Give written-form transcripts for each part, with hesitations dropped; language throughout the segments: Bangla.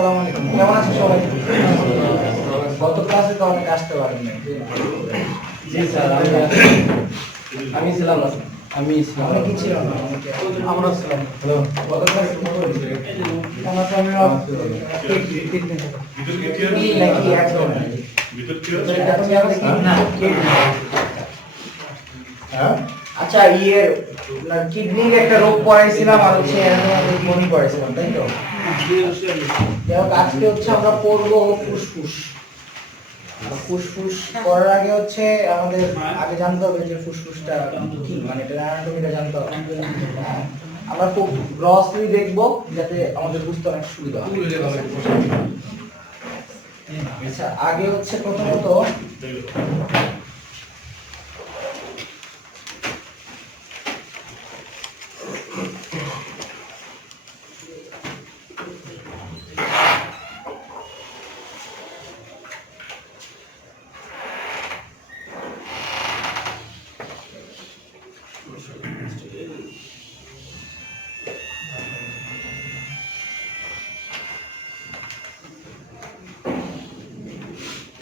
আসসালামু আলাইকুম। কেমন আছেন সবাই? গত ক্লাসে তো অনেক আসতে পারেন নাই। জি স্যার, আমি ছিলাম না স্যার। আমি অনেকেই ছিল না। আমরা ছিলাম। হ্যালো, গত ক্লাসে কি করেছে? আমার তো আমি কি নাকি একদম আচ্ছা, ইয়ের কিডনির একটা রোগ পড়াইছিলাম আর হচ্ছে মনি পড়াইছিলাম, তাই তো? যাই হোক, আজকে হচ্ছে আমরা পড়বো ফুসফুস। ফুসফুস করার আগে হচ্ছে আমাদের আগে জানতে হবে যে ফুসফুসটা কি, মানে এটা অ্যানাটমিটা জানতে হবে। আমরা খুব গ্রসলি দেখবো যাতে আমাদের বুঝতে অনেক সুবিধা হয়। আচ্ছা, আগে হচ্ছে প্রথমত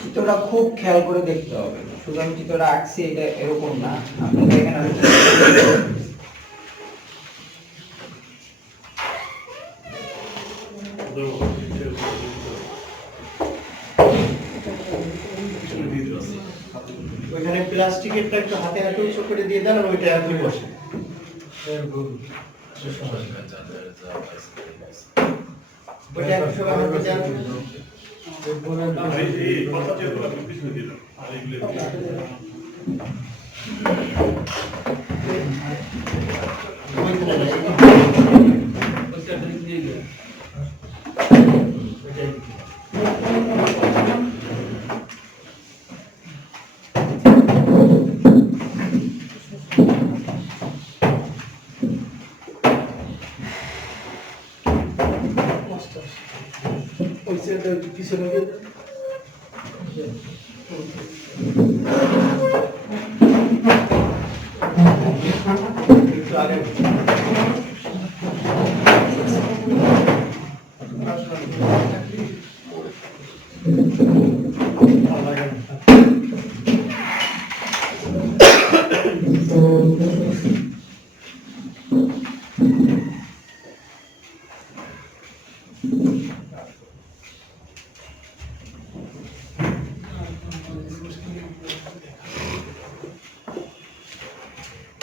চিত্রটা খুব খেয়াল করে দেখতে হবে। শুধু আমি চিত্রটা আঁকছি এটা এরকম না, আপনি দেখেন আমি ওইখানে প্লাস্টিকেরটা একটু হাতে হাতে উঁচু করে দিয়ে দেন আর ওইটা আপনি বসে ওইটা একটু সবাই হাতে দেন। ওই সাইডটা পিছনে দিয়ে দেন। একটু আগে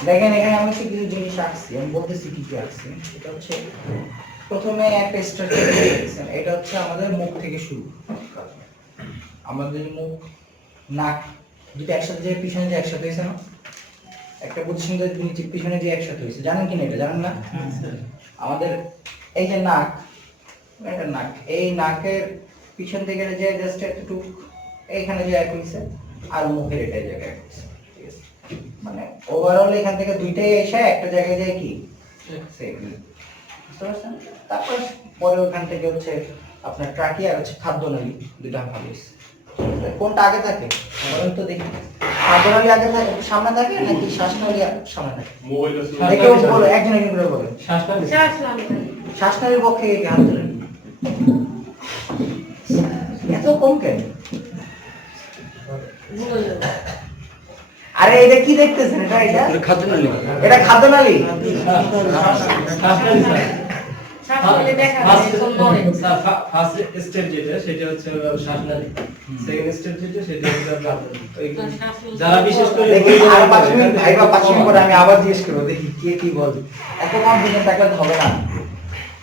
দেখেন, এখানে আমি কিছু জিনিস আঁকছি, আমি বলতেছি কি কি আঁকছি। এটা হচ্ছে প্রথমে একটা স্ট্রাকচার দেখছেন, এটা হচ্ছে আমাদের মুখ থেকে শুরু। আমাদের মুখ, নাক দুটো একসাথে যে পিছনে যে একসাথে হয়েছে না, একটা পজিশন নিচে পিছনে যে একসাথে হয়েছে, জানেন কিনা এটা? জানেন না? আমাদের এই যে নাক, এটা নাক, এই নাকের পিছন থেকে যে জাস্ট একটু এইখানে যে এক হয়েছে, আর মুখের এটা জায়গায় এক হয়েছে, ঠিক আছে? মানে ওভারঅল এখান থেকে দুইটাই এসে একটা জায়গায় যায় কি সেম, বুঝতে পারছেন? তারপর পরে ওখান থেকে হচ্ছে আপনার ট্রাকিয়া আর হচ্ছে খাদ্যনালী, দুইটা ভাগ হয়েছে। কোনটা আগে থাকে বলেন তো দেখি? খাদ্যনালী আগে থাকে, সামনে থাকে, নাকি শ্বাসনালী সামনে থাকে? কেউ বলো, একজন একজন করে বলেন। শ্বাসনালীর পক্ষে কে হাত তোলেন? এত কম কেন? আরে এটা কি দেখতেছেন? এটা খাদ্যনালী। এটা খাদ্যনালী। ফার্স্ট স্টেপ যেটা সেটা হচ্ছে শ্বাসনালী, সেকেন্ড স্টেপ যেটা সেটা হচ্ছে যারা বিশেষ করে আর 5 মিনিট ভাইবা 5 মিনিট পরে আমি আবার জিজ্ঞেস করব, দেখি কে কি বলে। এত কনফিডেন্ট থাকলে তো হবে না।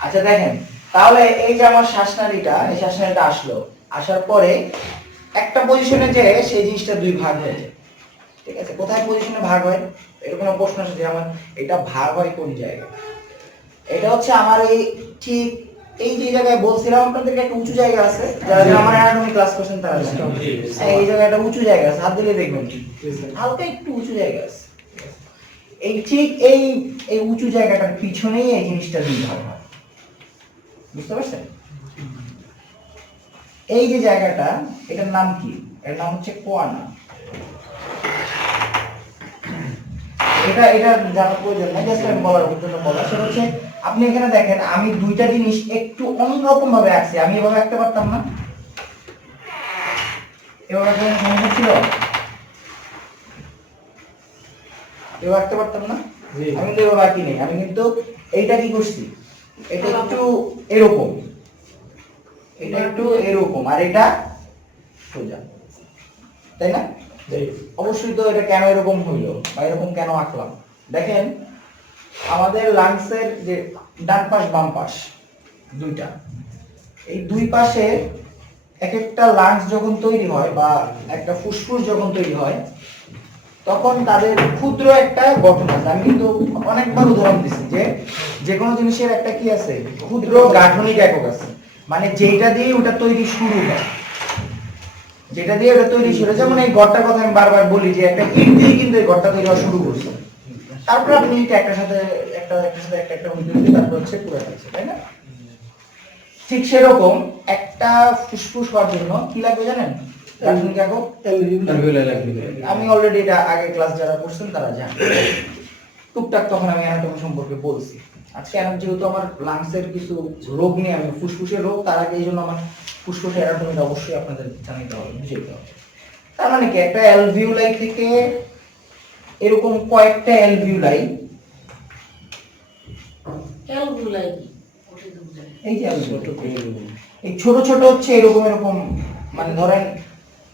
আচ্ছা দেখেন, তাহলে এই যে আমার শ্বাসনালীটা, এই শ্বাসনালীটা আসলো, আসার পরে একটা পজিশনে যে সেই জিনিসটা দুই ভাগ হয়ে যায়, ঠিক আছে? কোথায় পজিশনে ভাগ হয় এরকম প্রশ্ন আসে যে আমার এটা ভাগ হয় কোন জায়গায়? এটা হচ্ছে আমার এই ঠিক এই যে জায়গায় বলছিলাম আপনাদেরকে, একটা উঁচু জায়গা আছে, যারা আমার অ্যানাটমি ক্লাস করছেন তারা জানেন। এই জায়গাটা উঁচু জায়গা আছে, হাত দিলে দেখবেন হালকা একটু উঁচু জায়গা আছে। এই ঠিক এই এই উঁচু জায়গাটার পিছনেই এই জিনিসটা দুই ভাগ হয়, বুঝতে পারছেন? এই যে জায়গাটা, এটার নাম কি? এর নাম হচ্ছে কোয়ানা। এটা জানার প্রয়োজন নাই, জাস্ট আমি বলার জন্য বলা, সেটা হচ্ছে আপনি এখানে দেখেন আমি দুইটা জিনিস একটু অন্যরকম ভাবে আঁকছি, আমি এভাবে আঁকতে পারতাম না, এভাবে আঁকতে সমস্যা ছিল, এভাবে আঁকতে পারতাম না, আমি কিন্তু এভাবে আঁকি নেই, আমি কিন্তু এইটা কি করছি, এটা একটু এরকম, এটা একটু এরকম, আর এটা সোজা, তাই না? অবশ্যই তো এটা কেন এরকম হইলো বা এরকম কেন আঁকলাম, দেখেন আমাদের লাংসের যে ডান পাশ বাম পাশ দুইটা, এই দুই পাশে এক একটা লাংস যখন তৈরি হয় বা একটা ফুসফুস যখন তৈরি হয় তখন তাদের ক্ষুদ্র একটা গঠন আছে। আমি কিন্তু অনেকবার উদাহরণ দিচ্ছি যে যে কোনো জিনিসের একটা কি আছে, ক্ষুদ্র গাঠনিক একক আছে, মানে যেটা দিয়ে ওটা তৈরি শুরু হয়, যেটা দিয়ে ওটা তৈরি শুরু, যেমন এই ঘরটার কথা আমি বারবার বলি যে একটা ইট দিয়ে কিন্তু এই ঘরটা তৈরি হওয়া শুরু করছে, তারপর আপনি একটার সাথে একটা হইতে তারপর হচ্ছে পুরো থাকছে, তাই না? ঠিক সেরকম একটা ফুসফুস হওয়ার জন্য কি লাগবে জানেন? গাঠনিক একক আমি অলরেডি এটা আগে ক্লাস যারা করছেন তারা জানেন, টুকটাক তখন আমি অ্যানাটমি সম্পর্কে বলছি। আজকে আমি যেহেতু আমার লাংসের কিছু রোগ নিয়ে, আমি ফুসফুসের রোগ, তার আগে এই জন্য আমার ফুসফুসের অ্যানাটমিটা অবশ্যই আপনাদের জানাতে হবে, বুঝতে হবে। তার মানে কি একটা অ্যালভিউলাই থেকে এরকম কয়েকটা অ্যালভিউলাই, এই যে এই ছোট ছোট হচ্ছে এরকম এরকম, মানে ধরেন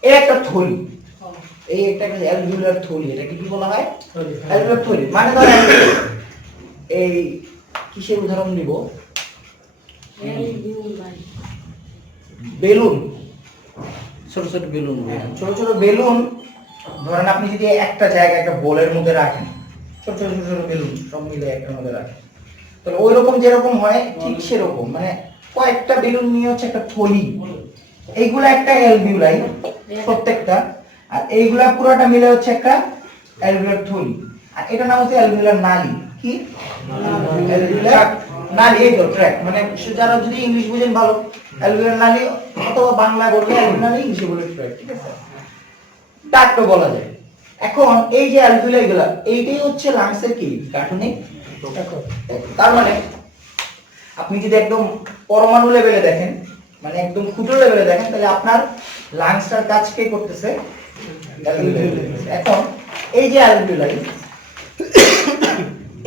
এই একটা থলি, এই একটা অ্যালভিউলার থলি, এটাকে কি বলা হয়? অ্যালভিউলার থলি। মানে ধরেন এই কিসের উদাহরণ দিব, বেলুন, ছোট ছোট বেলুন, ছোট ছোট বেলুন ধরেন আপনি যদি একটা জায়গায় একটা বলের মধ্যে রাখেন, ছোট ছোট ছোট ছোট বেলুন সব মিলে একটা মধ্যে রাখেন, তাহলে ওই রকম যেরকম হয় ঠিক সেরকম, মানে কয়েকটা বেলুন নিয়ে হচ্ছে একটা থলি, এইগুলা একটা অ্যালভিউলাই প্রত্যেকটা, আর এইগুলা পুরোটা মিলে হচ্ছে একটা অ্যালভিউলার থলি, আর এটা নাম হচ্ছে অ্যালভিউলার নালী। কি অ্যালভিউলার নালী? এই তো ট্র্যাক, মানে যারা যদি ইংলিশ বুঝেন ভালো, অ্যালভিউলার নালী, অথবা বাংলায় বললে অ্যালভিউলার নালী, ইংলিশে বলে ট্র্যাক, ঠিক আছে? ডাকটো বলা যায়। এখন এই যে অ্যালভিউলাই গুলা, এইটাই হচ্ছে লাংসের কি গাঠনিক একক। তার মানে আপনি যদি একদম পরমাণু লেভেলে দেখেন, মানে একদম ক্ষুদ্র লেভেলে দেখেন, তাহলে আপনার লাংসটার কাজ কে করতেছে? এখন এই যে অ্যালভিউলাই,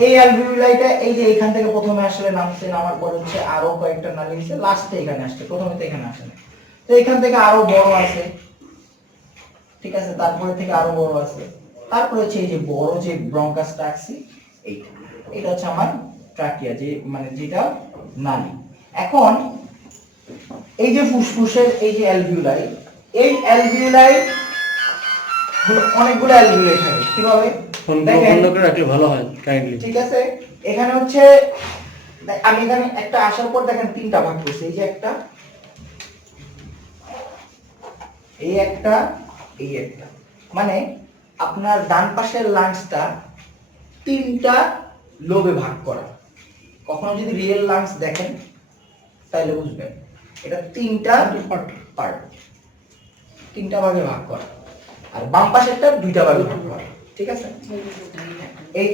এই অ্যালভিউলাইটা এই যে এখান থেকে প্রথমে আসলে নামছে, নামার পর হচ্ছে আরো কয়েকটা নালী আছে, লাস্টে এখানে আসছে, প্রথমে তো এখানে আসে না, তো এখান থেকে আরো বড় আছে, ঠিক আছে, তারপরে থেকে আরো বড় আছে, তারপরে হচ্ছে এই যে বড় যে ব্রঙ্কাসটা আছি, এইটা, এটা হচ্ছে আমার ট্রাকিয়া, যে মানে যেটা নালী। এখন এই যে ফুসফুসের এই যে অ্যালভিউলাই, এই অ্যালভিউলাই অনেকগুলো অ্যালভিউলাই থাকে, কিভাবে বন্ধ করে রাখলে ভালো হয় কাইন্ডলি। ঠিক আছে, এখানে হচ্ছে আমি এখানে একটা আসার পর দেখেন তিনটা ভাগ করছি, এই যে একটা, এই একটা, এই একটা, মানে আপনার ডান পাশের লাংসটা তিনটা লোবে ভাগ করা। কখনো যদি রিয়েল লাংস দেখেন তাহলে বুঝবেন এটা তিনটা পার্ট, তিনটা ভাগে ভাগ করা, আর বাম পাশেরটা দুইটা ভাগে ভাগ করা, ঠিক আছে?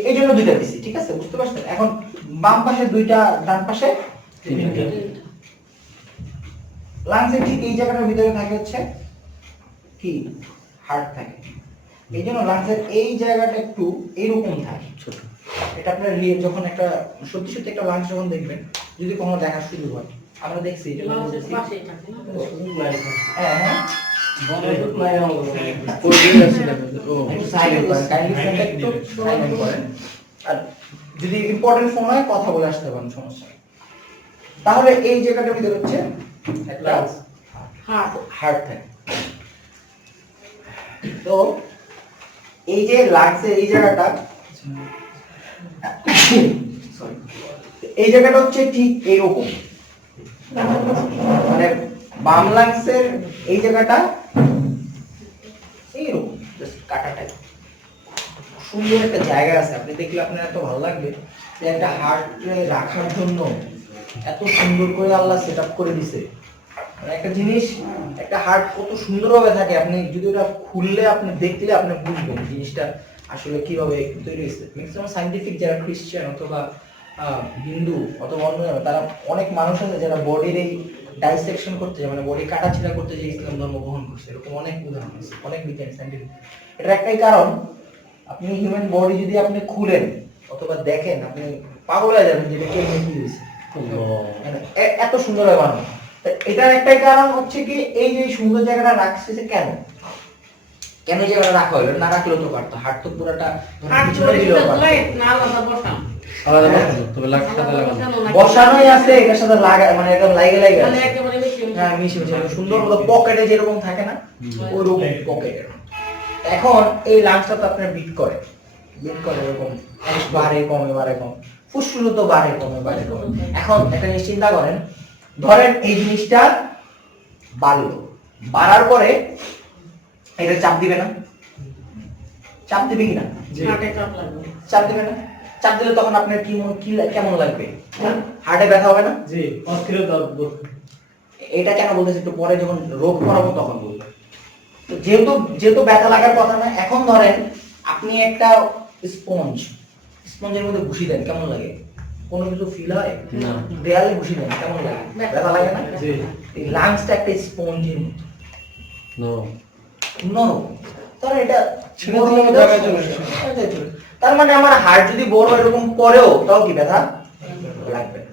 এই জন্য দুইটা দিছি, ঠিক আছে, বুঝতে পারছেন? এখন বাম পাশে দুইটা, ডান পাশে তিনটা। লাংসের ঠিক এই জায়গাটার ভিতরে থাকে হচ্ছে কি হার্ট থাকে, এই জন্য লাংসের এই জায়গাটা একটু এরকম থাকে ছোট। এটা আপনার যখন একটা সত্যি সত্যি একটা লাংস যখন দেখবেন, যদি কখনো দেখা শুরু হয়, আমরা দেখছি হ্যাঁ হ্যাঁ আর যদি ইম্পর্টেন্ট ফোন হয় কথা বলে আসতে পারেন, সমস্যা নেই। তাহলে এই জায়গাটার ভিতরে হচ্ছে একটা হার্ট থাকে। তো এই যে লাংসের এই জায়গাটা, এই জায়গাটা হচ্ছে ঠিক এইরকম, মানে বাম লাংসের এই জায়গাটা এইরকম কাটাটাই সুন্দর একটা জায়গা আছে, আপনি দেখলে আপনার এত ভালো লাগবে যে একটা হার্ট রাখার জন্য এত সুন্দর করে আল্লাহ সেট আপ করে দিছে। মানে একটা জিনিস, একটা হার্ট কত সুন্দরভাবে থাকে, আপনি যদি ওটা খুললে আপনি দেখলে আপনি বুঝবেন জিনিসটা আসলে কিভাবে তৈরি হয়েছে। ম্যাক্সিমাম সায়েন্টিফিক যারা খ্রিস্টান অথবা হিন্দু অথবা অন্য ধর্ম, তারা অনেক মানুষ আছে যারা বডির এই ডাইসেকশন করতে যায়, মানে বডি কাটাছিড়া করতে যে ইসলাম ধর্ম গ্রহণ করছে, এরকম অনেক উদাহরণ আছে, অনেক বিজ্ঞান সাইন্টিফিক। এটার একটাই কারণ, আপনি হিউম্যান বডি যদি আপনি খুলেন অথবা দেখেন, আপনি পাগল হয়ে যাবেন যে এটা কেমনে কি হয়েছে, মানে এত সুন্দর হয় বানানো। তা এটার একটাই কারণ হচ্ছে কি, এই যে সুন্দর জায়গাটা রাখছে যে কেন কেন এই জায়গাটা রাখা হলো, না রাখলেও তো পারতো, হাট তো পুরাটা পিছনে দিলেও পারতো। আলাদা বসানো, তবে লাখ টাকা লাগানো। বসানোই আছে, এটার সাথে লাগা মানে একদম লাগে লাগে আছে। হ্যাঁ, মিশে মিশে সুন্দর মতো পকেটে যেরকম থাকে না, ওইরকম পকেটে। এখন এই লাঞ্চটা তো আপনার বিট করে এরকম বাড়ে কমে বাড়ে কম, ফুসফুসও তো বাড়ে কমে বাড়ে কমে। এখন একটা জিনিস চিন্তা করেন, ধরেন এই জিনিসটা বাড়লো, বাড়ার পরে এটা চাপ দিবে না, চাপ দিবে কিনা? চাপ দিবে না, চাপ দিলে তখন আপনার কি কেমন লাগবে? হার্টে ব্যথা হবে না? জি, অস্থিরতা বোধ। এটা কেন বলতেছি একটু পরে যখন রোগ করাবো তখন বলবো। তো যেহেতু ব্যথা লাগার কথা না, এখন ধরেন আপনি একটা স্পঞ্জের মধ্যে ঘুষি দেন, কেমন লাগে? কোনো কিছু ফিল হয় না। দেয়ালে ঘুষি দেন, কেমন লাগে? ব্যথা লাগে না? জি। এই লাংসটা একটা স্পঞ্জের মতো নরম। নরম, তার এটা ছেড়ে বড় দিলে হয়ে জায়গায় যাওয়ার চলে আসে। সমস্যা নেই। জায়গায় চলে আসে। তার মানে আমার হার্ট যদি বড় এরকম করেও তাও কি ব্যথা লাগবে না।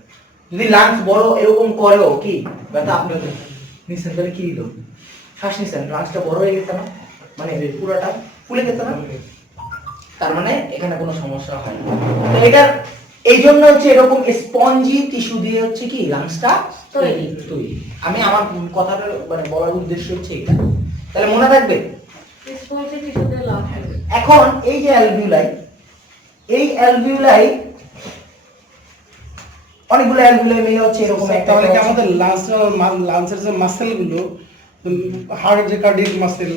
যদি লাংস বড় এরকম করেও কি ব্যথা আপনি নিছেন, তাহলে কি হলো? শ্বাস নিছেন, লাংসটা বড় হয়ে গেছে না, মানে পুরোটা ফুলে গেছে না, তার মানে এখানে কোনো সমস্যা হয় না। তো এটার এই জন্য হচ্ছে এরকম স্পঞ্জি টিস্যু দিয়ে হচ্ছে কি লাংসটা তৈরি। আমি আমার কথাটা মানে বলার উদ্দেশ্য হচ্ছে এটা, তাহলে মনে রাখবে। এখন এই যে অ্যালভিউলাই, এই অ্যালভিউলাই অনেকগুলো অ্যালভিউলাই মিলে হচ্ছে এরকম একটা। তাহলে কি আমাদের লাঞ্চের যে মাসেল গুলো, হার্টের যে কার্ডিয়াক মাসেল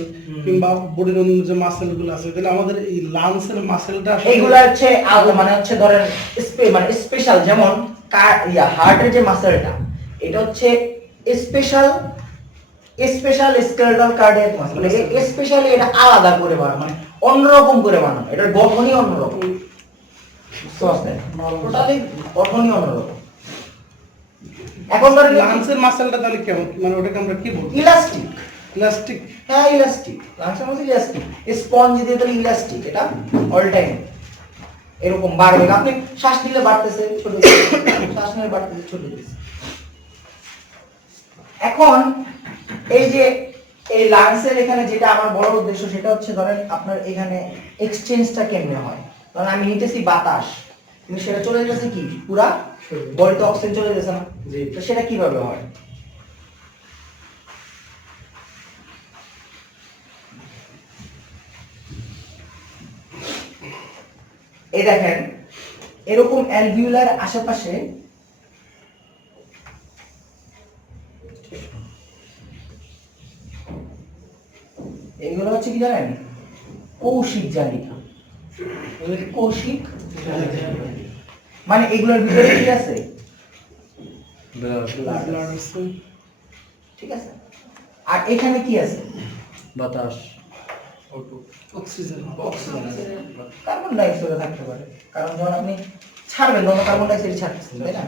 কিংবা বডির অন্য যে মাসেল গুলো আছে, তাহলে আমাদের এই লাঞ্চের মাসেলটা এইগুলো হচ্ছে মানে হচ্ছে ধরেন মানে স্পেশাল, যেমন হার্টের যে মাসেলটা এটা হচ্ছে special skeletal cardiac muscle, specially এটা আলাদা করে বানানো, মানে অন্যরকম করে বানানো, এটার গঠনই অন্যরকম, টোটালি গঠনই অন্যরকম। এখন ধরেন লাঞ্চের মাসেলটা তাহলে কেমন, মানে ওটাকে আমরা কি বলবো? ইলাস্টিক। ইলাস্টিক। হ্যাঁ, ইলাস্টিক, লাংসের মধ্যে ইলাস্টিক, স্পঞ্জ দিয়ে তাহলে ইলাস্টিক, এটা অল টাইম এরকম বাড়বে, আপনি শ্বাস নিলে বাড়তেছে ছোট হচ্ছে, শ্বাস নিলে বাড়তেছে ছোট হচ্ছে। এখন এই যে এই লাংসের এখানে যেটা আমার বড় উদ্দেশ্য সেটা হচ্ছে, ধরেন আপনার এখানে এক্সচেঞ্জটা কেমনে হয়, ধরেন আমি নিতেছি বাতাস, কিন্তু সেটা চলে যাচ্ছে কি পুরা বডিতে অক্সিজেন চলে যাচ্ছে না, তো সেটা কিভাবে হয়? এই দেখেন এরকম অ্যালভিউলার আশেপাশে এগুলো হচ্ছে কি জানেন, কৌশিক জালিকা। এগুলো কি কৌশিক? মানে এগুলোর ভিতরে কি আছে? ব্লাড আছে, ঠিক আছে। আর এখানে কি আছে? বাতাস। অক্সিজেন। কার্বন ডাইঅক্সাইড থাকতে পারে, কারণ যখন আপনি ছাড়বেন তখন কার্বন ডাইঅক্সাইড ছাড়তেছেন, তাই না?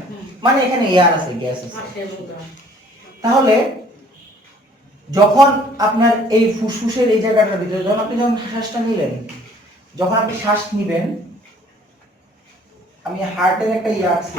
মানে এখানে এয়ার আছে, গ্যাস আছে। তাহলে যখন আপনার এই ফুসফুসের এই জায়গাটার ভিতরে যখন আপনি শ্বাসটা নিলেন, যখন আপনি শ্বাস নিবেন, আমি হার্টের একটা ইয়ে আছি,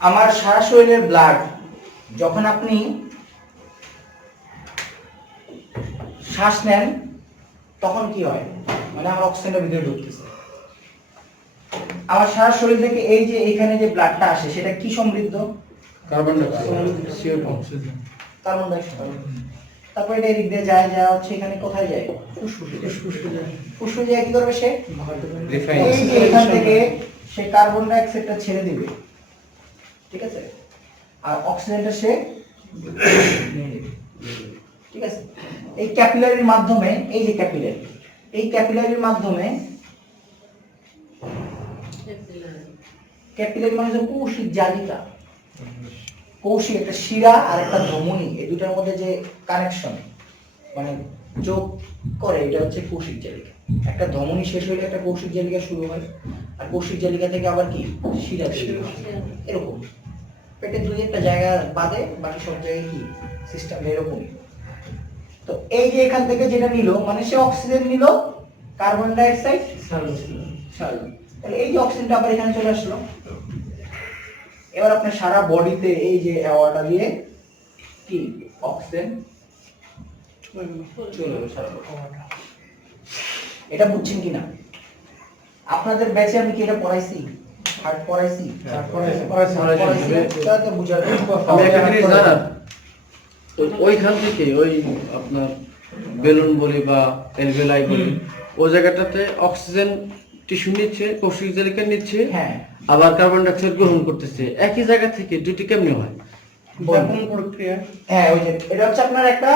আমার সারা শরীরের ব্লাড যখন আপনি শ্বাস নেন তখন কি হয়, মানে আমার অক্সিজেনটা ভিতরে ঢুকতেছে, আমার সারা শরীর থেকে এই যে এখানে যে ব্লাডটা আসে সেটা কি সমৃদ্ধ? Carbon dioxide CO2 carbon dioxide. তারপর এটা এদিক দিয়ে যায় হচ্ছে এখানে কোথায় যায়? ফুসফুসে যায়। ফুসফুসে যায় কি করবে সে? রিফাইন এই যে এখান থেকে সে কার্বন ডাইঅক্সাইডটা ছেড়ে দিবে, ঠিক আছে, আর অক্সিজেনটা সে নিয়ে নেবে, ঠিক আছে। এই ক্যাপিলারির মাধ্যমে, এই যে ক্যাপিলারি, এই ক্যাপিলারির মাধ্যমে, ক্যাপিলারি মানে হচ্ছে কৌশিক জালিকা, কৌশিক একটা শিরা আর একটা ধমনী, এই দুটার মধ্যে যে কানেকশন মানে যোগ করে এটা হচ্ছে কৌশিক জালিকা। একটা ধমনী শেষ হলে একটা কৌশিক জালিকা শুরু হয়, আর কৌশিক জালিকা থেকে আবার কি শিরা তৈরি হয়। এরকম পেটে দুই একটা জায়গা বাদে বাকি সব জায়গায় কি সিস্টেম এরকমই। তো এই যে এখান থেকে যেটা নিল মানে সে অক্সিজেন নিল, কার্বন ডাইঅক্সাইড ছাড়লো, তাহলে এই যে অক্সিজেনটা আবার এখানে চলে আসলো। এবার আপনার সারা বডিতে এই যে অ্যাওয়াটা দিয়ে কি অক্সিজেন চলে গেল সারা body। এটা বুঝছেন কিনা? আপনাদের ব্যাচে আমি কি এটা পড়াইছি? হার্ট পড়াইছি? পড়াইছি। এটা তো বুঝার আমি একটা জিনিস জানার, ওইখান থেকে ওই আপনার বেলুন বলি বা এলভেলাই বলি, ওই জায়গাটাতে অক্সিজেন টিস্যু নিচ্ছে, কৌশিক জালিকা নিচ্ছে, হ্যাঁ আবার কার্বন ডাইঅক্সাইড গ্রহণ করতেছে। একই জায়গা থেকে দুটি কেমনে হয়? ব্যাপন প্রক্রিয়া। হ্যাঁ ওই যে এটা হচ্ছে আপনার একটা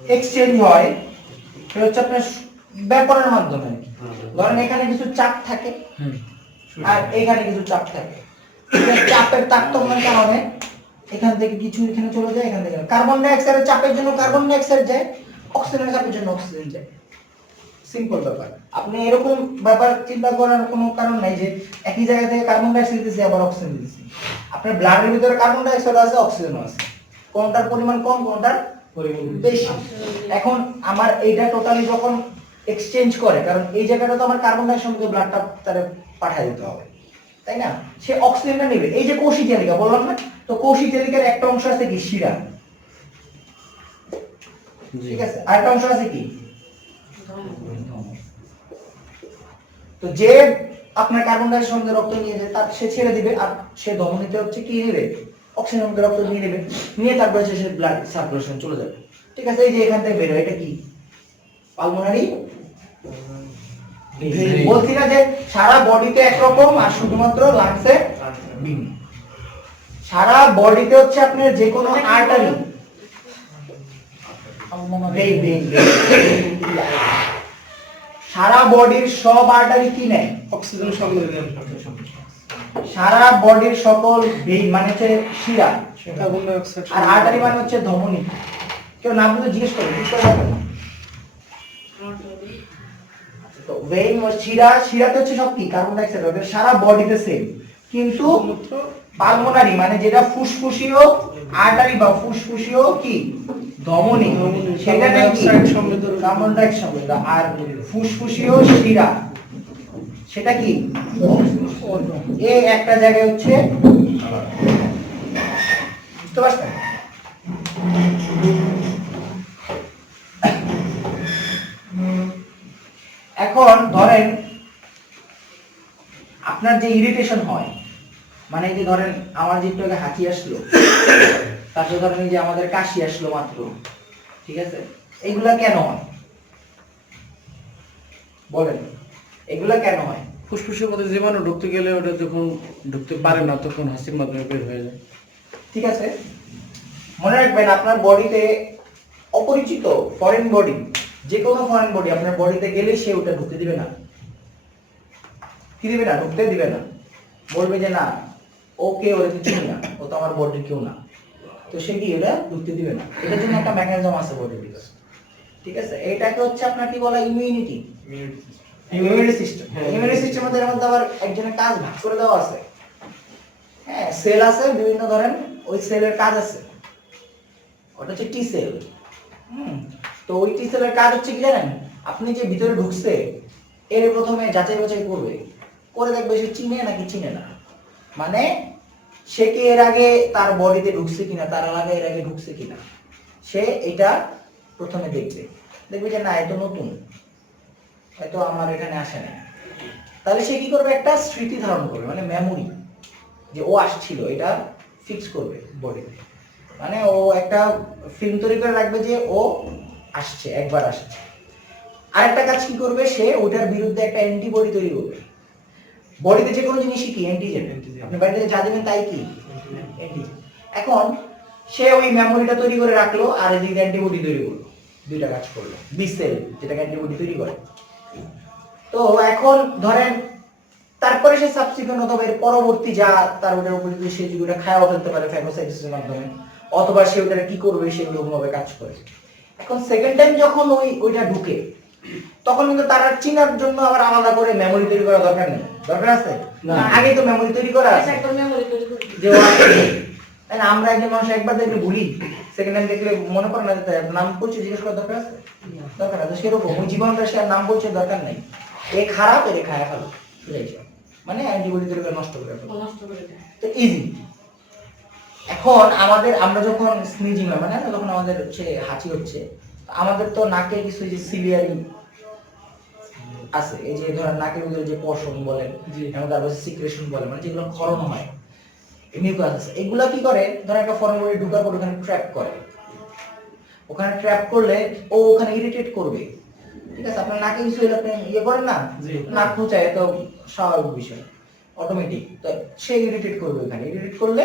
এক্সচেঞ্জ হয়, এটা হচ্ছে আপনার ব্যাপারের মাধ্যমে। ধরেন এখানে কিছু চাপ থাকে আর এখানে কিছু চাপ থাকে, চাপের তারতম্যের কারণে এখান থেকে কিছু এখানে চলে যায়, এখান থেকে কার্বন ডাইঅক্সাইডের চাপের জন্য কার্বন ডাইঅক্সাইড যায়, অক্সিজেনের চাপের জন্য অক্সিজেন যায়। সিম্পল ব্যাপার। আপনি এরকম ব্যাপার চিন্তা করার কোনো কারণ নাই যে একই জায়গা থেকে কার্বন ডাইঅক্সাইড দিতেছি আবার অক্সিজেন দিতেছি। আপনার ব্লাডের ভিতরে কার্বন ডাইঅক্সাইড আছে, অক্সিজেনও আছে, কোনটার পরিমাণ কম কোনটার পরিমাণ বেশি। এখন আমার এইটা টোটালি যখন এক্সচেঞ্জ করে, কারণ এই জায়গাটা তো আমার কার্বন ডাইঅক্সাইড মধ্যে ব্লাডটা তারে পাঠিয়ে দিতে হবে, তাই না? সে অক্সিজেনটা নেবে। এই যে কৌশিক জালিকা বললাম না, তো কৌশিক জালিকার একটা অংশ আছে কি শিরা, ঠিক আছে, আরেকটা অংশ আছে কি? তো যে আপনার কার্বন ডাইঅক্সাইড মধ্যে রক্ত নিয়ে যায় তার সে ছেড়ে দিবে, আর সে ধমনীতে হচ্ছে কি নেবে? অক্সিজেন মধ্যে রক্ত নিয়ে নেবে, নিয়ে তারপরে সে ব্লাড সার্কুলেশন চলে যাবে, ঠিক আছে। এই যে এখান থেকে বের হয়, এটা কি? Pulmonary vein. বলছি না যে সারা বডিতে একরকম আর শুধুমাত্র লাংসে ভিন্ন। সারা বডিতে হচ্ছে আপনার যে কোনো আর্টারি সারা বডির সব আর্টারি কি নেয়? অক্সিজেন সংগ্রহ। সারা বডির সকল ভেইন মানে হচ্ছে শিরা, কার্বন ডাইঅক্সাইড আর আর্টারি মানে হচ্ছে ধমনী। কেউ নাম বলে জিজ্ঞেস করে যাবেন না। তো ভেইন ও শিরাতে হচ্ছে সব কি কার্বন ডাইঅক্সাইড, ওদের সারা বডিতে সেম, কিন্তু পালমোনারি মানে যেটা ফুসফুসীয় আর্টারি বা ফুসফুসীয় কি ধমনী, সেটাতে কি কার্বন ডাইঅক্সাইড সমৃদ্ধ, আর ফুসফুসীয় শিরা সেটা কি এই একটা জায়গায় হচ্ছে। বুঝতে পারছেন? এখন ধরেন আপনার যে ইরিটেশন হয়, মানে এই যে ধরেন আমার যে একটু আগে হাঁচি আসলো, তারপরে ধরেন এই যে আমাদের কাশি আসলো মাত্র, ঠিক আছে, এইগুলা কেন হয় বলেন? এগুলা কেন হয়? ফুসফুসের মধ্যে জীবাণু ঢুকতে গেলে ওটা যখন ঢুকতে পারে না তখন হাসির মাধ্যমে বের হয়ে যায়। ঠিক আছে, মনে রাখবেন আপনার বডিতে অপরিচিত ফরেন বডি, যে কোনো ফরেন বডি আপনার বডিতে গেলে সে ওটা ঢুকতে দিবে না। কি দিবে না? ঢুকতে দিবে না। বলবে যে না ওকে, ওরে তো চিনি না, ও তো আমার বডির কেউ না, তো সে কি ওটা ঢুকতে দিবে না। এটার জন্য একটা মেকানিজম আছে বডির ভিতরে, ঠিক আছে। এটাকে হচ্ছে আপনার কি বলা? Immunity system. ইমিউনিটি সিস্টেমের মধ্যে আবার একজনের কাজ ভাগ করে দেওয়া আছে। হ্যাঁ, সেল আছে বিভিন্ন ধরনের, ওই সেলের কাজ আছে, ওটা হচ্ছে টি সেল। তো ওই টি সেলের কাজ হচ্ছে কি জানেন? আপনি যে ভিতরে ঢুকছে এর প্রথমে যাচাই বাছাই করবে, করে দেখবে সে চিনে নাকি চিনে না, মানে সে কি এর আগে তার বডিতে ঢুকছে কিনা, তার আগে এর আগে ঢুকছে কিনা, সে এটা প্রথমে দেখবে। দেখবে যে না এত নতুন, হয়তো আমার এখানে আসে না, তাহলে সে কি করবে, একটা স্মৃতি ধারণ করবে, মানে মেমোরি, যে ও আসছিল, এটা ফিক্স করবে বডিতে। মানে ও একটা ফিল্ম তৈরি করে রাখবে যে ও আসছে, একবার আসছে। আরেকটা কাজ কি করবে, সে ওটার বিরুদ্ধে একটা অ্যান্টিবডি তৈরি করবে। বডিতে যে কোনো জিনিসই কি অ্যান্টিজেন, আপনি বাড়িতে যা দেবেন তাই কি অ্যান্টিজেন। এখন সে ওই মেমোরিটা তৈরি করে রাখলো আর এদিকে অ্যান্টিবডি তৈরি করলো, দুইটা কাজ করলো, বি সেল যেটাকে অ্যান্টিবডি তৈরি করে। তো এখন ধরেন তারপরে সে সাবসিকুয়েন্ট অথবা এর পরবর্তী যা তার ওটার উপর যদি সে যদি ওটা খাওয়া ফেলতে পারে ফ্যাগোসাইটোসিসের মাধ্যমে, অথবা সে ওটা কি করবে সেগুলো ভাবে কাজ করে। এখন সেকেন্ড টাইম যখন ওইটা ঢুকে, তখন কিন্তু তার আর চিনার জন্য আবার আলাদা করে মেমোরি তৈরি করা দরকার নেই। দরকার আছে? আগে তো মেমোরি তৈরি করা আছে যে ও আছে। তাই না? আমরা একজন মানুষ একবার দেখলে ভুলি, সেকেন্ড টাইম দেখলে মনে পড়ে না যে তার নাম পরিচয় জিজ্ঞেস করার দরকার আছে? দরকার আছে। সেরকম ওই জীবনটা সে আর নাম পরিচয় দরকার নেই, এ খারাপ এর খায় ফেলো, মানে অ্যান্টিবডি তৈরি করে নষ্ট করে ফেলো, তো ইজি। এখন আমরা যখন স্নিজিং হয়, মানে যখন আমাদের হচ্ছে হাঁচি হচ্ছে, আমাদের তো নাকে কিছু যে সিলিয়ারি আছে, এই যে ধরেন নাকের ভিতরে যে পশম বলেন, তারপর সিক্রেশন বলেন, মানে যেগুলো ক্ষরণ হয়, মিউকাস আছে, এগুলা কি করে, ধরেন একটা ফরেন বডি ঢোকার পর ওখানে ট্র্যাপ করে। ওখানে ট্র্যাপ করলে ও ওখানে ইরিটেট করবে, ঠিক আছে? আপনার নাকে কিছু হলে আপনি ইয়ে করেন না, নাক খুঁচায়, তো স্বাভাবিক বিষয়, অটোমেটিক। তো সে ইরিটেট করবে, ওখানে ইরিটেট করলে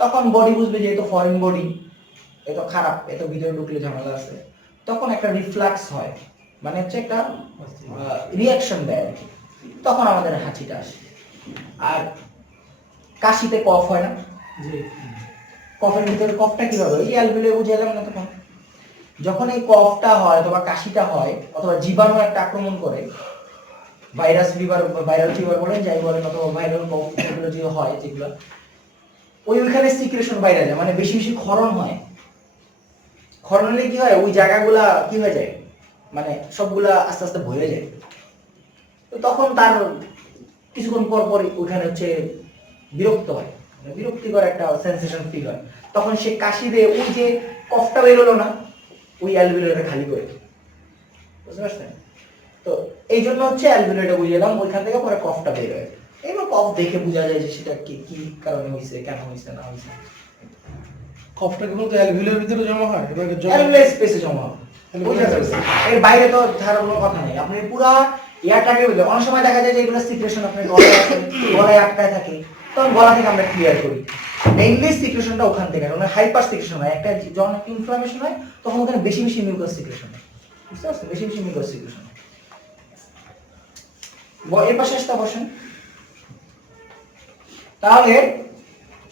তখন বডি বুঝবে যে এতো ফরেন বডি, এত খারাপ, এত ভিতরে ঢুকলে ঝামেলা আছে, তখন একটা রিফ্লাক্স হয়, মানে হচ্ছে একটা রিয়াকশন দেয় আর কি, তখন আমাদের হাঁচিটা আসে। আর কাশিতে কফ হয় না, কফের ভিতরে কফটা কিভাবে, এই অ্যালভিলে বুঝালাম না তখন, যখন এই কফটা হয় অথবা কাশিটা হয় অথবা জীবাণু একটা আক্রমণ করে, ভাইরাস ফিভার, ভাইরাল ফিভার বলেন যাই বলেন, অথবা ভাইরাল কফ, যেগুলো যে হয়, যেগুলো ওইখানে সিক্রেশন বাইরে যায়, মানে বেশি বেশি ক্ষরণ হয়। ক্ষরণ হলে কি হয়, ওই জায়গাগুলা কি হয়ে যায়, মানে সবগুলা আস্তে আস্তে ভরে যায়। তো তখন তার কিছুক্ষণ পর পর ওখানে হচ্ছে বিরক্ত হয়, মানে বিরক্তিকর একটা সেন্সেশন ফিল হয়। তখন সে কাশি দিয়ে ওই যে কফটা বেরোলো না, ওই অ্যালভিউলারটা খালি করে, বুঝতে পারছেন? তো এই জন্য হচ্ছে অ্যালভিউলারটা বুঝে এলাম, ওইখান থেকে পরে কফটা বের হয়। এবার কফ দেখে বোঝা যায় যে সেটা কি কি কারণে হয়েছে, কেন হয়েছে না হয়েছে। কফটা কি বলতে অ্যালভিউলার ভিতরে জমা হয়, এটাকে অ্যালভিউলার স্পেসে জমা হয়, ওই জায়গায়। এর বাইরে তো ধারার কোনো কথা নেই, আপনি পুরো এয়ারটাকে বুঝলে। অনেক সময় দেখা যায় যে এগুলো সিক্রেশন আপনার গলায় আছে, গলায় আটকায় থাকে, তখন গলা থেকে আমরা ক্লিয়ার করি। মেইনলি সিক্রেশনটা ওখান থেকে, মানে হাইপার সিক্রেশন হয়, একটা যখন ইনফ্লামেশন হয় তখন ওখানে বেশি বেশি মিউকাস সিক্রেশন হয়, বুঝতে পারছেন? বেশি বেশি মিউকাস সিক্রেশন হয়। এর পাশে আসতে বসেন। তাহলে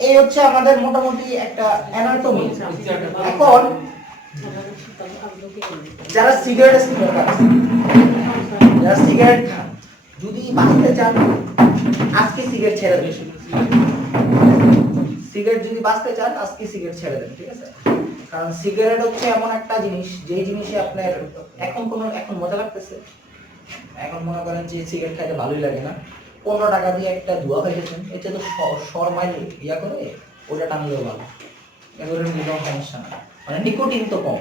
এই হচ্ছে আমাদের মোটামুটি একটা অ্যানাটমি। এখন যারা সিগারেট স্মোকার আছে, যারা সিগারেট খান, যদি বাঁচতে চান আজকে সিগারেট ছেড়ে দেন। সিগারেট যদি বাঁচতে চান আজকে সিগারেট ছেড়ে দেন, ঠিক আছে? কারণ সিগারেট হচ্ছে এমন একটা জিনিস, যেই জিনিসে আপনার এখন মজা লাগতেছে, এখন মনে করেন যে সিগারেট খাইতে ভালোই লাগে না, 15 টাকা দিয়ে একটা ধোয়া খাইতেছেন, এটা তো মাইল ইয়া করে ওটা টানলেও ভালো, এগুলোর কোনো সমস্যা না, মানে নিকোটিন তো কম।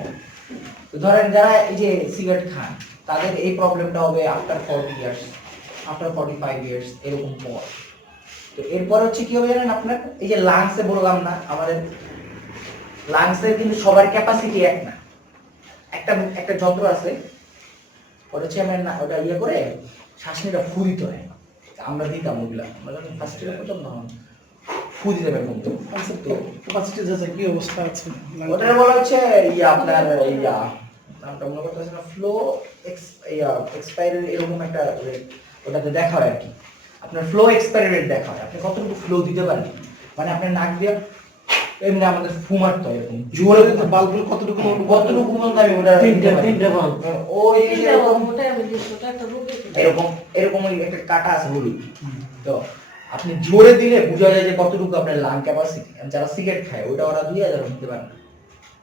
তো ধরেন যারা এই যে সিগারেট খান, তাদের এই প্রবলেমটা হবে আফটার 40 ইয়ার্স, আফটার 45 ইয়ার্স, এরকম পর। তো এরপর হচ্ছে কি হবে জানেন, আপনার এই যে লাংসে বললাম না, আমাদের লাংসের কিন্তু সবার ক্যাপাসিটি এক না, একটা যন্ত্র আছে, ওটা হচ্ছে আমরা ওটা ইয়ে করে শ্বাস নিতে ফু দিতে হয়, আমরা দিতাম ওগুলা, আমরা যখন ফার্স্ট ইয়ারে প্রথম তখন ফু দিতে পারতাম। তো ক্যাপাসিটি যাচ্ছে কি অবস্থা আছে, ওটার বলা হচ্ছে আপনার নামটা মনে করতেছে না, ফ্লো এক্সপায়ারি, এরকম একটা ওটাতে দেখা হয় আর কি, আপনার ফ্লো এক্সপায়ারি রেট দেখা হয়, আপনি কতটুকু ফ্লো দিতে পারেন, মানে আপনার নাক দিয়ে এমনি আমাদের ফু মারতে হয় এরকম জোরে, বাল্বগুলো কতটুকু পর্যন্ত আমি ওটা তিনটে বাল্ব, ওই এরকম ওই একটা কাটা আছে হলুদ, তো আপনি জোরে দিলে বোঝা যায় যে কতটুকু আপনার লাং ক্যাপাসিটি। যারা সিগারেট খায় ওটা ওরা 2000 দিতে পারে না,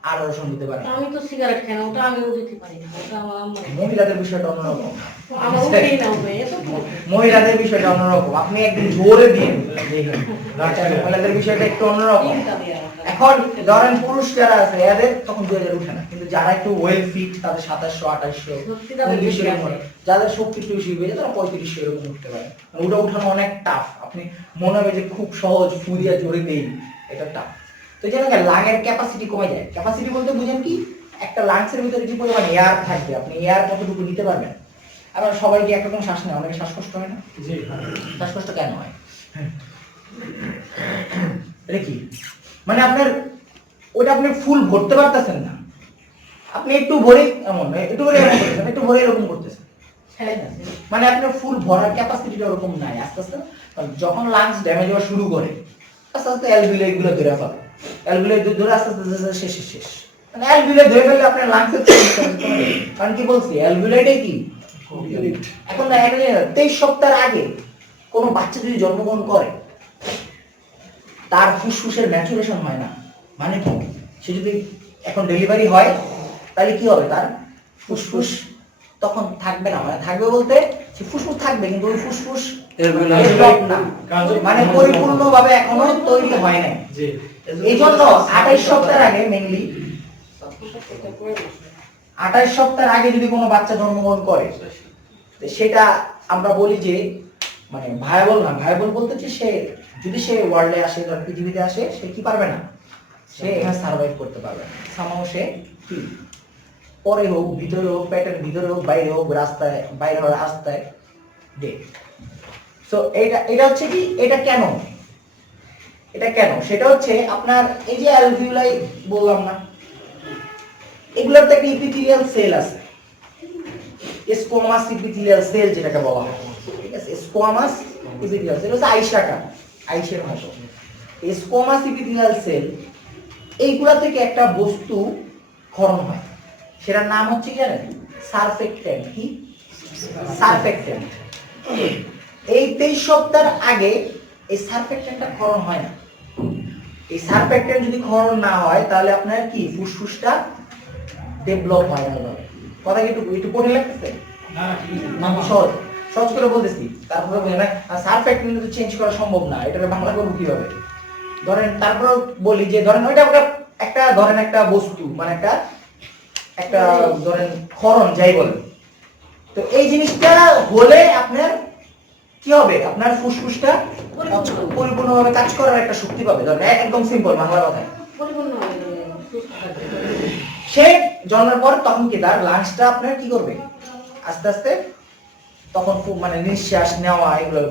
আর রসুন দিতে পারে না। আমি তো সিগারেট খাই না, ওটা আমিও দিতে পারি না, ওটা আমার আম্মা। মহিলাদের বিষয়টা অন্যরকম। আমার উঠেই না হবে, এত তো। মহিলাদের বিষয়টা অন্যরকম, আপনি একদিন জোরে দিন দেখবেন। মহিলাদের বিষয়টা একটু অন্যরকম। চিন্তা দিয়ে আমার। এখন ধরেন পুরুষ যারা আছে এদের তখন 2000 উঠে না, কিন্তু যারা একটু ওয়েল ফিট তাদের 2700 2800 সত্যি তাদের বেশি 1900 আছে। এরকম, যাদের শক্তি একটু বেশি হয়ে যায় তারা 3500 এরকম উঠতে পারে। আর ওটা উঠানো অনেক টাফ, আপনি মনে হবে যে খুব সহজ, ফু দিয়া জোরে দেই, এটা টাফ। তো এই জন্য লাংয়ের ক্যাপাসিটি কমে যায়। ক্যাপাসিটি বলতে বুঝেন কি, একটা লাংসের ভিতরে কি পরিমাণ এয়ার থাকবে, আপনি এয়ার কতটুকু নিতে পারবেন। আবার সবাই কি একরকম শ্বাস নেয়, অনেকে শ্বাসকষ্ট হয় না? জি হ্যাঁ। শ্বাসকষ্ট কেন হয়? এটা কি মানে আপনার ওটা আপনি ফুল ভরতে পারতেছেন না, আপনি একটু ভরে এমন একটু ভরে এরকম করতেছেন, একটু ভরে এরকম করতেছেন, মানে আপনার ফুল ভরার ক্যাপাসিটিটা ওরকম নাই। আস্তে আস্তে যখন লাংস ড্যামেজ হওয়া শুরু করে আস্তে আস্তে অ্যালভিউলাই গুলো ধরে ফেলে, অ্যালভিউলাই ধরে আস্তে আস্তে শেষ শেষ, মানে অ্যালভিউলাই ধরে ফেললে আপনার লাংসের কারণ কি বলছি অ্যালভিউলাইটাই কি এখন না 23 সপ্তাহের আগে কোনো বাচ্চা যদি জন্মগ্রহণ করে তার ফুসফুসের ম্যাচুরেশন হয় না, মানে কি সে যদি এখন ডেলিভারি হয় তাহলে কি হবে, তার ফুসফুস তখন থাকবে না, মানে থাকবে বলতে সে ফুসফুস থাকবে কিন্তু ওই ফুসফুস develop না, মানে পরিপূর্ণভাবে এখনো তৈরি হয় নাই। জি এই জন্য 28 সপ্তাহের আগে মেইনলি 28 সপ্তাহের আগে যদি কোনো বাচ্চা জন্মগ্রহণ করে সেটা আমরা বলি যে মানে ভায়াবল না। ভায়াবল বলতে যে সে যদি সে ওয়ার্ল্ডে আসে, ধর পৃথিবীতে আসে, সে কি পারবে না, সে এখানে সার্ভাইভ করতে পারবে না। সামাও সে কি পরে হোক, ভিতরে হোক, পেটের ভিতরে হোক, বাইরে হোক, রাস্তায় বাইরে হওয়ার রাস্তায় ডে। সো এটা হচ্ছে কি, এটা কেন, এটা কেন সেটা হচ্ছে আপনার এই যে অ্যালভিউলাই বললাম না, এগুলোর তো একটা ইপিথেলিয়াল সেল আছে, স্কোয়ামাস ইপিথেলিয়াল সেল যেটাকে বলা হয়, ঠিক আছে। স্কোয়ামাস ইপিথেলিয়াল সেল হচ্ছে আইশাটা, আইশের মতো। স্কোয়ামাস ইপিথেলিয়াল সেল এইগুলা থেকে একটা বস্তু ক্ষরণ হয়, সেটার নাম হচ্ছে কি জানেন, সারফেক্টেন্ট। কি সারফেক্টেন্ট? এই 23 সপ্তাহের আগে এই সারফেক্টেন্টটা ক্ষরণ হয় না। এই সারফেক্টেন্ট যদি ক্ষরণ না হয় তাহলে আপনার কি ফুসফুসটা ডেভেলপ হয় না। কথা কি একটু কঠিন লাগতেছে? না সহজ সহজ করে বলতেছি, তারপরে বলি না সারফেক্টেন্ট তো চেঞ্জ করা সম্ভব না, এটা বাংলা করব কিভাবে? ধরেন তারপরে বলি যে ধরেন ওইটা একটা ধরেন একটা বস্তু, মানে একটা ধরেন ক্ষরণ যাই বলেন, তো এই জিনিসটা হলে আপনার কি হবে, আপনার ফুসফুসটা পরিপূর্ণভাবে কাজ করার একটা শক্তি পাবে। ধরেন একদম সিম্পল বাংলা কথায়, পরিপূর্ণ হবে, সুস্থ থাকবে। সে জন্মের পর তখন কি তার লাংসটা আপনার কি করবে, আস্তে আস্তে তখন মানে নিঃশ্বাস নেওয়া, এগুলো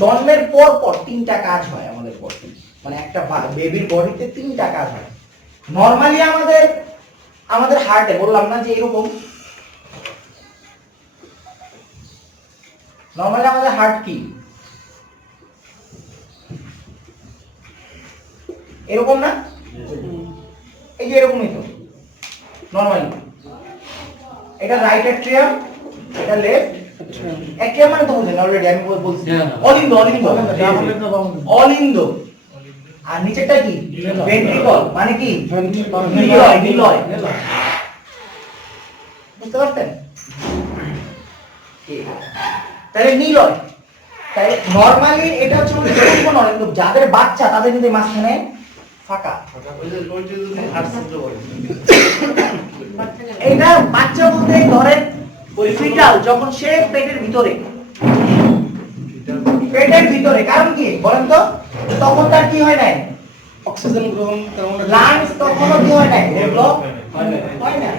জন্মের পর পর 3টা কাজ হয় আমাদের বডি, মানে একটা বেবির বডিতে 3টা কাজ হয়। নরমালি আমাদের হার্টে বললাম না যে এরকম, নরমালি আমাদের হার্ট কি এরকম না, এই যে এরকমই তো নরমালি। এটা রাইট অ্যাট্রিয়াম, এটা লেফট অ্যাট্রিয়াম, মানে তো বুঝেন অলরেডি, আমি বলছি অলিন্দ, অলিন্দ। আর নিচেরটা কি ভেন্ট্রিকল, মানে কি নিলয়। বুঝতে পারছেন? তাহলে নিলয়, তাই নরমালি এটা হচ্ছে কোন অলিন্দ, যাদের বাচ্চা তাদের যদি মাঝখানে ফাঁকা, এটা বাচ্চা বলতে ধরেন ওই ফিটাল যখন সে পেটের ভিতরে, কারণ কি বলেন তো, তখন তার কি হয় নাই, অক্সিজেন গ্রহণ লাংস তখনও কি হয় নাই, ডেভেলপ হয় না।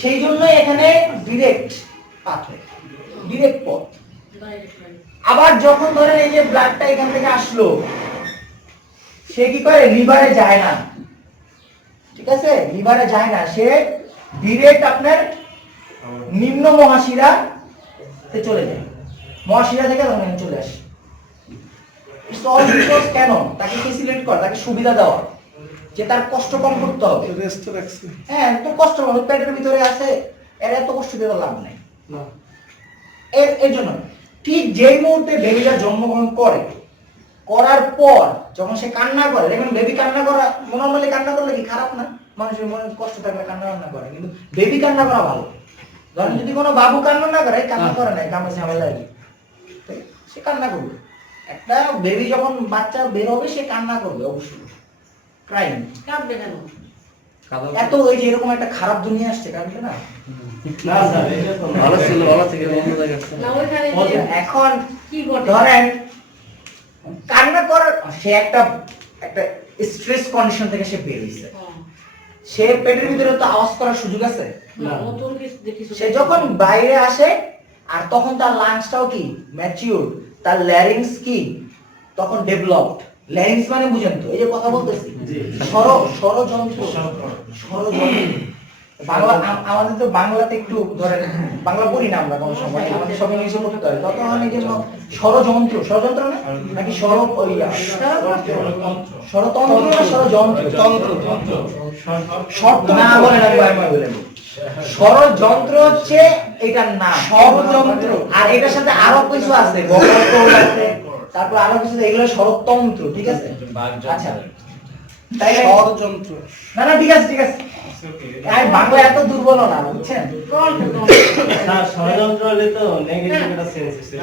সেই জন্য এখানে ডিরেক্ট পাথওয়ে, ডিরেক্ট পথ। আবার যখন ধরেন এই যে ব্লাডটা এখান থেকে আসলো, সে কি করে, লিভারে যায় না, ঠিক আছে, লিভারে যায় না, সে ডিরেক্ট আপনার নিম্ন মহাশিরা চলে যায়, মহাশিরা থেকে তখন চলে আসে। কেন তাকে ফেসিলিটেট করা, তাকে সুবিধা দেওয়া, যে তার কষ্ট কম করতে হবে। রেস্ট রাখছে। হ্যাঁ, তো কষ্ট কম, পেটের ভিতরে আছে, এর এত কষ্ট দিয়ে লাভ নাই। এর জন্য ঠিক যেই মুহূর্তে বেবিটা জন্মগ্রহণ করে, করার পর যখন সে কান্না করে, দেখুন বেবি কান্না করা, নরমালি কান্না করলে কি খারাপ না? মানুষের মনে কষ্ট থাকলে কান্না বান্না করে, কিন্তু বেবি কান্না করা ভালো। ধরেন যদি কোনো বাবু কান্না না করে, কান্না করে না, কামে ঝামেলা লাগে, সে কান্না করবে। একটা বেবি যখন বাচ্চা বের হবে সে কান্না করবে অবশ্যই, ক্রাইম। কাঁদবে কেন? এত ওই যে এরকম একটা খারাপ দুনিয়া আসছে, কাঁদবে না? না স্যার এটা তো না। ভালো ছিল, ভালো থেকে অন্য জায়গায় আসছে। না ওইখানে যে এখন কি ঘটে? ধরেন কান্না করার সে একটা একটা স্ট্রেস কন্ডিশন থেকে সে বের হইছে, হ্যাঁ। সে পেটের ভিতরে তো আওয়াজ করার সুযোগ আছে। না, নতুন কিছু সে যখন বাইরে আসে আর তখন তার লাংসটাও কি ম্যাচিউর, তার ল্যারিংস কি তখন ডেভেলপড। ল্যারিংস মানে বুঝেন তো, এই যে কথা বলতেছি, জি। ষড়যন্ত্র। বাংলা আমাদের তো বাংলাতে একটু ধরেন বাংলা পড়ি না আমরা কোনো সময়, আমাদের সব ইংলিশে পড়তে হয়, তখন এই জন্য ষড়যন্ত্র, ষড়যন্ত্র না নাকি ষড়তন্ত্র না ষড়যন্ত্র, শর্ত না বলেন, আমি বলেন ষড়যন্ত্র হচ্ছে এটার নাম, ষড়যন্ত্র। আর এটার সাথে আরো কিছু আছে, বকরতল আছে, তারপর আরো কিছু, এগুলো ষড়তন্ত্র, ঠিক আছে? আচ্ছা, তাই ষড়যন্ত্র। না না ঠিক আছে ঠিক আছে, আমি বাংলা এত দুর্বল না, বুঝছেন? স্যার ষড়যন্ত্র হলে তো নেগেটিভ একটা সেন্স আছে।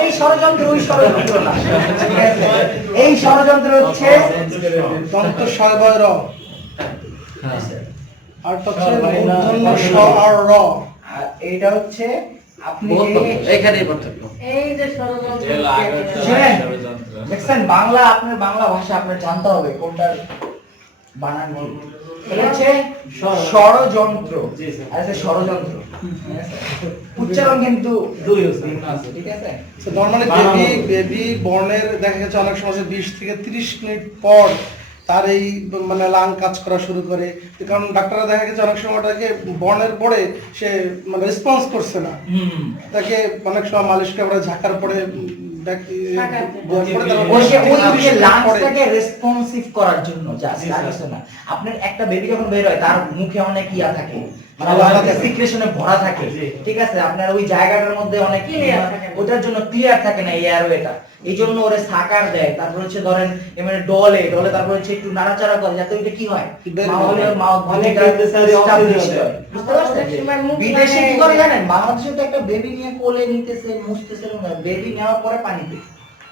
এই ষড়যন্ত্র ওই ষড়যন্ত্র না, ঠিক আছে? এই ষড়যন্ত্র হচ্ছে দন্ত শয়বয় র, আর হচ্ছে মূর্ধন্য ষ আর র। আর এইটা হচ্ছে আপনি বহুত যে পার্থক্য, এইখানেই পার্থক্য। এই যে ষড়যন্ত্র শুনেন, দেখছেন বাংলা, আপনার বাংলা ভাষা আপনার জানতে হবে কোনটার বানান কি। এটা হচ্ছে ষড়যন্ত্র, জি স্যার। আর হচ্ছে ষড়যন্ত্র, উচ্চারণ কিন্তু দুই আছে। ঠিক আছে? নর্মালি বেবি বর্ণের দেখা গেছে অনেক সময় 20 থেকে 30 মিনিট পর তার এই মানে লাং কাজ করা শুরু করে, কারণ ডাক্তাররা দেখা গেছে অনেক সময় তাকে বর্ণের পরে সে মানে রেসপন্স করছে না, তাকে অনেক সময় মালিশ করে ঝাঁকার পরে লাংসটাকে রেসপন্সিভ করার জন্য জাস্ট, আর কিছু না। আপনার একটা বেবি যখন বের হয় তার মুখে অনেক ইয়া থাকে, মানে সিক্রেশনে ভরা থাকে, ঠিক আছে? আপনার ওই জায়গাটার মধ্যে অনেক Clear থাকে না। ওটার জন্য ক্লিয়ার থাকে না এই এয়ারওয়েটা, এই জন্য ওরে সাকার দেয়, তারপর হচ্ছে ধরেন এমনি ডলে তারপর হচ্ছে একটু নাড়াচাড়া করে, যাতে ওইটা কি হয়, বুঝতে পারছেন? বিদেশে কি করে জানেন, বাংলাদেশে তো একটা বেবি নিয়ে কোলে নিতেছে, মুছতেছে, বেবি নেওয়ার পরে পানিতে,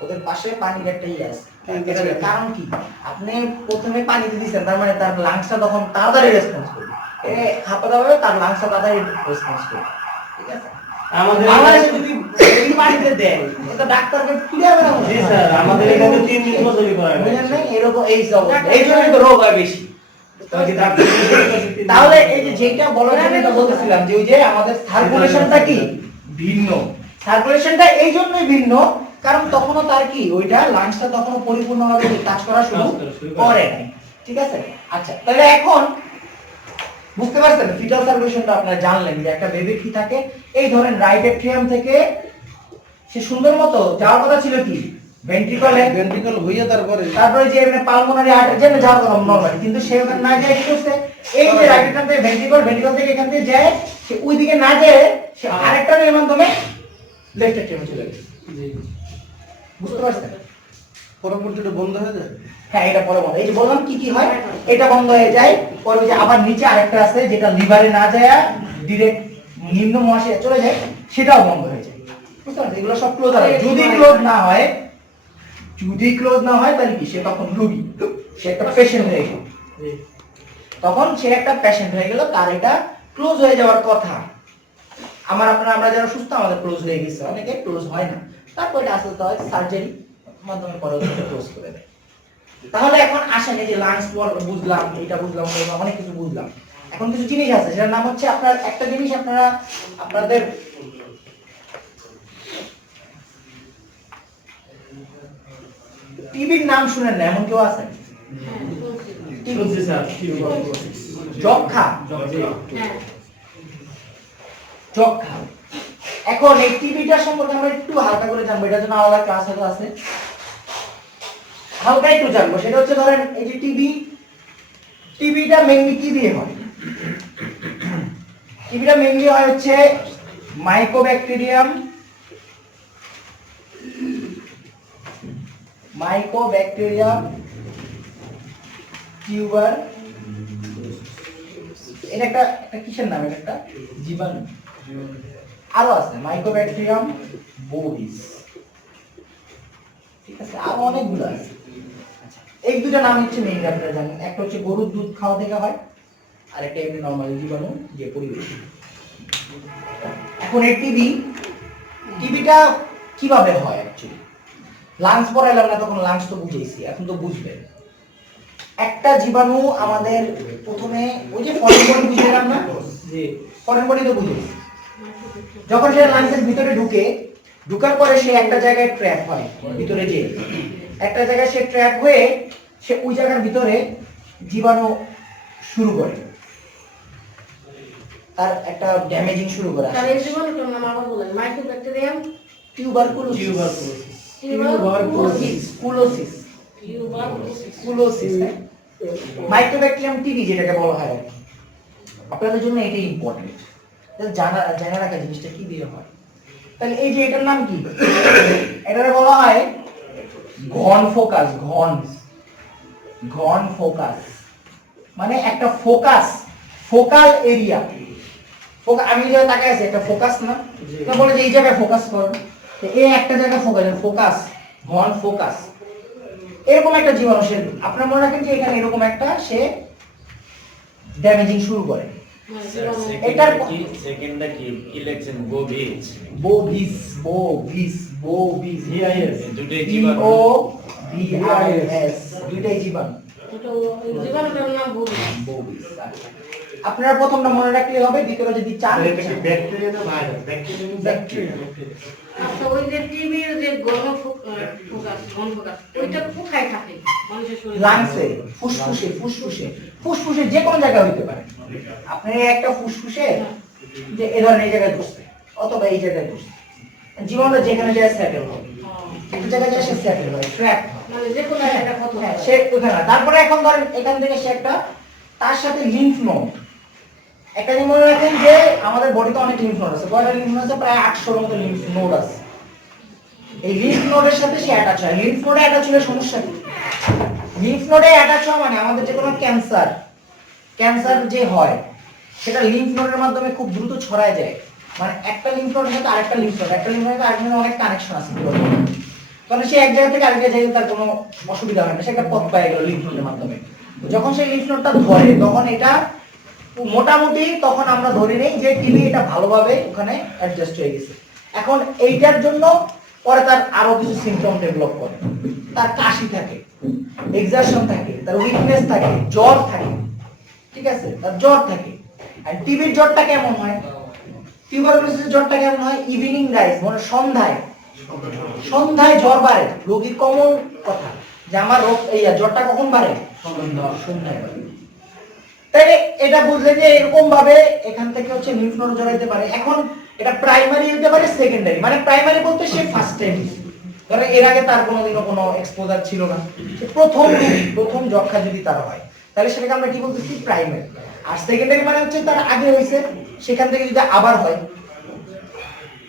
ওদের পাশে পানির একটা ইয়ে আছে। এটার কারণ কি, আপনি প্রথমে পানিতে দিচ্ছেন, তার মানে তার লাংসটা তখন তাড়াতাড়ি রেসপন্স করবে, হাঁপাতে হবে, তার লাংসটা তাড়াতাড়ি রেসপন্স করবে, ঠিক আছে? আমাদের বাংলাদেশে যদি এই পানিতে দেয়, এটা ডাক্তারকে ফিরে যাবে না। জি স্যার, আমাদের এখানে 3 দিন বদলি করা হয়। বুঝলেন না? এরকম এই সব, এই জন্যই তো রোগ হয় বেশি। তাহলে এই যে যেটা বলার জন্য এটা বলতেছিলাম যে ওই যে আমাদের সার্কুলেশনটা কি ভিন্ন, সার্কুলেশনটা এই জন্যই ভিন্ন কারণ তখনও তার কি ওইটা লাংসটা তখনও পরিপূর্ণভাবে কাজ করা শুরু করে নাই, ঠিক আছে? আচ্ছা, তাহলে এখন বুঝতে পারছেন ফিটাল সার্কুলেশনটা আপনারা জানলেন যে একটা বেবির কি থাকে, এই ধরেন রাইট এট্রিয়াম থেকে সে সুন্দর মতো যাওয়ার কথা ছিল কি ভেন্ট্রিকল হইয়া তারপরে যে মানে পালমোনারি আর্টারি যেন যাওয়ার কথা নরমালি, কিন্তু সে ওখানে না যায় কি করছে, এই যে রাইট এট্রিয়াম থেকে ভেন্ট্রিকল থেকে এখান থেকে যায়, সে ওই দিকে না যায় সে আরেকটা এর মাধ্যমে লেফট এট্রিয়ামে চলে গেছে। বুঝতে পারছেন? পরবর্তীটা বন্ধ হয়ে যায়। হ্যাঁ, এটা পরে বন্ধ, এই যে বললাম কি কি হয়, এটা বন্ধ হয়ে যায়, পরে যে আবার নিচে আরেকটা আছে যেটা লিভারে না যায় ডাইরেক্ট নিম্ন মহাশয়ে চলে যায়, সেটাও বন্ধ হয়ে যায়। বুঝতে পারছেন? এগুলো সব ক্লোজ হয়, যদি ক্লোজ না হয়, তাহলে কি সে তখন রোগী, সে একটা পেশেন্ট হয়ে গেল, তখন সে একটা পেশেন্ট হয়ে গেল, তার এটা ক্লোজ হয়ে যাওয়ার কথা। আমরা যারা সুস্থ আমাদের ক্লোজ হয়ে গেছে, অনেকে ক্লোজ হয় না, তারপর এটা আস্তে আস্তে হয় সার্জারি মাধ্যমে পরে ক্লোজ করে দেয়। তাহলে এখন আসেন, এই যে লাংস বুঝলাম, এটা বুঝলাম, অনেক কিছু বুঝলাম, এখন কিছু জিনিস আছে সেটার নাম হচ্ছে আপনার একটা জিনিস আপনারা আপনাদের টিবির নাম শুনেন না এমন কেউ আছেন? শুনছি স্যার। যক্ষা, হ্যাঁ যক্ষা। এখন এই টিবিটা সম্পর্কে আমরা একটু হালকা করে জানবো, এটার জন্য আলাদা ক্লাস আছে, হালকা একটু জানবো। সেটা হচ্ছে ধরেন এই যে টিবিটা মেইনলি কি দিয়ে হয়? টিবিটা মেইনলি হয় হচ্ছে মাইকোব্যাকটেরিয়াম টিউবার এটা একটা একটা কিসের নাম? এটা একটা জীবাণু। আরো আছে মাইক্রোব্যাকটেরিয়াম বোভিস, ঠিক আছে, আরো অনেকগুলো আছে। আচ্ছা, এই দুটো নাম হচ্ছে মেইন, আপনারা জানেন। একটা হচ্ছে গরুর দুধ খাওয়া থেকে হয়, আর একটা এমনি নরমাল জীবাণু যে পরিবেশ। এখন এই টিবিটা কিভাবে হয় অ্যাকচুয়ালি? লাংস পড়াইলাম না তখন, লাংস তো বুঝেছি, এখন তো বুঝবেন। একটা জীবাণু আমাদের প্রথমে ওই যে ফরেন বডি বুঝাইলাম না, যে ফরেন বডি তো বুঝেছি, যখন সে লাংসের ভিতরে ঢুকার পরে সে একটা জায়গায় ট্র্যাপ হয়, ভিতরে যে একটা জায়গায় সে ট্র্যাপ হয়ে সে ওই জায়গার ভিতরে জীবাণু শুরু করে, তার একটা ড্যামেজিং শুরু করে। তার এই জীবাণুটার নাম আবার বলেন। মাইক্রোব্যাকটেরিয়াম কুলোসিস, মাইক্রোব্যাকটেরিয়াম টিবি যেটাকে বলা হয়। আপনাদের জন্য এটাই ইম্পর্টেন্ট, জানা রাখা জিনিসটা কি দিয়ে হয়। তাহলে এই যে এটার নাম কি? এটাকে বলা হয় ঘন ফোকাস। ঘন ফোকাস মানে একটা ফোকাল এরিয়া। আমি যে তাকাই আছি একটা ফোকাস না, এটা বলে যে এই জায়গায় ফোকাস করো, তো এই একটা জায়গায় ফোকাস, ঘন ফোকাস। এরকম একটা জীবাণু সে, আপনারা মনে রাখেন যে এখানে এরকম একটা সে ড্যামেজিং শুরু করে। এটার সেকেন্ডটা কি লিখছেন? বোভিস। ভিআইএস দুটোই জীবাণু। ও ভিআইএস দুইটাই জীবাণু। জীবাণুটার নাম বলুন। আপনারা প্রথমটা মনে রাখলে হবে, দ্বিতীয়টা যদি চান ব্যাকটেরিয়া না ভাইরাস? ব্যাকটেরিয়া। আচ্ছা, ওই যে টিবির যে ঘন ফোকাস ওইটা কোথায় থাকে মানুষের শরীরে? লাংসে, ফুসফুসে যে কোনো জায়গায় হইতে পারে। আপনি একটা ফুসফুসে যে এ ধরনের এই জায়গায় বসছে অথবা এই জায়গায় বসছে, জীবনটা যেখানে যায় সেটেল হবে, এই জায়গায় যায় সে সেটেল হয়, ট্র্যাপ মানে যে কোনো একটা কত হয় সে ওখানে। তারপরে এখন ধরেন এখান থেকে সে একটা, তার সাথে লিম্ফ নোড। একটা জিনিস মনে রাখেন যে আমাদের বডিতে অনেক লিম্ফ নোড আছে, বডিতে লিম্ফ নোড আছে প্রায় 800 মতো লিম্ফ নোড আছে। এই লিম্ফ নোডের সাথে সে অ্যাটাচ হয়। লিম্ফ নোডে অ্যাটাচ হলে সমস্যা কি? লিম্ফ নোডে অ্যাটাচ হওয়া মানে আমাদের যে কোনো ক্যান্সার যে হয় সেটা লিম্ফ নোডের মাধ্যমে খুব দ্রুত ছড়ায় যায়। মানে একটা লিম্ফ নোডের সাথে আরেকটা লিম্ফ নোড, একটা লিম্ফ নোডের আরেকটা অনেক কানেকশন আছে, তাহলে সে এক জায়গা থেকে আরেক জায়গায় তার কোনো অসুবিধা হয় না, সে একটা পথ পায় গেল লিম্ফ নোডের মাধ্যমে। যখন সেই লিম্ফ নোডটা ধরে তখন এটা মোটামুটি, তখন আমরা ধরে নেই যে টিবি এটা ভালোভাবে ওখানে অ্যাডজাস্ট হয়ে গেছে। এখন এইটার জন্য পরে তার আরো কিছু সিম্পটম ডেভেলপ করে, তার কাশি থাকে, এক্সারশন থাকে, তার উইকনেস থাকে, জ্বর থাকে, ঠিক আছে, তার জ্বর থাকে। আর টিবির জ্বরটা কেমন হয়? টিউবারকুলোসিসের জ্বরটা কেমন হয়? ইভিনিং রাইজ, মানে সন্ধ্যায় জ্বর বাড়ে। রোগীর কমন কথা যে আমার জ্বরটা কখন বাড়ে? সন্ধ্যায় বাড়ে। তাইলে এটা বুঝলে যে এরকম ভাবে এখান থেকে হচ্ছে লিম্ফ নোড জড়াইতে পারে। এখন এটা প্রাইমারি হতে পারে, সেকেন্ডারি। মানে প্রাইমারি বলতে সে ফার্স্ট টাইম, কারণ এর আগে তার কোনোদিনও কোনো এক্সপোজার ছিল না, সে প্রথম যক্ষা যদি তার হয় তাহলে সেটাকে আমরা কি বলতেছি? প্রাইমারি। আর সেকেন্ডারি মানে হচ্ছে তার আগে হয়েছে, সেখান থেকে যদি আবার হয়,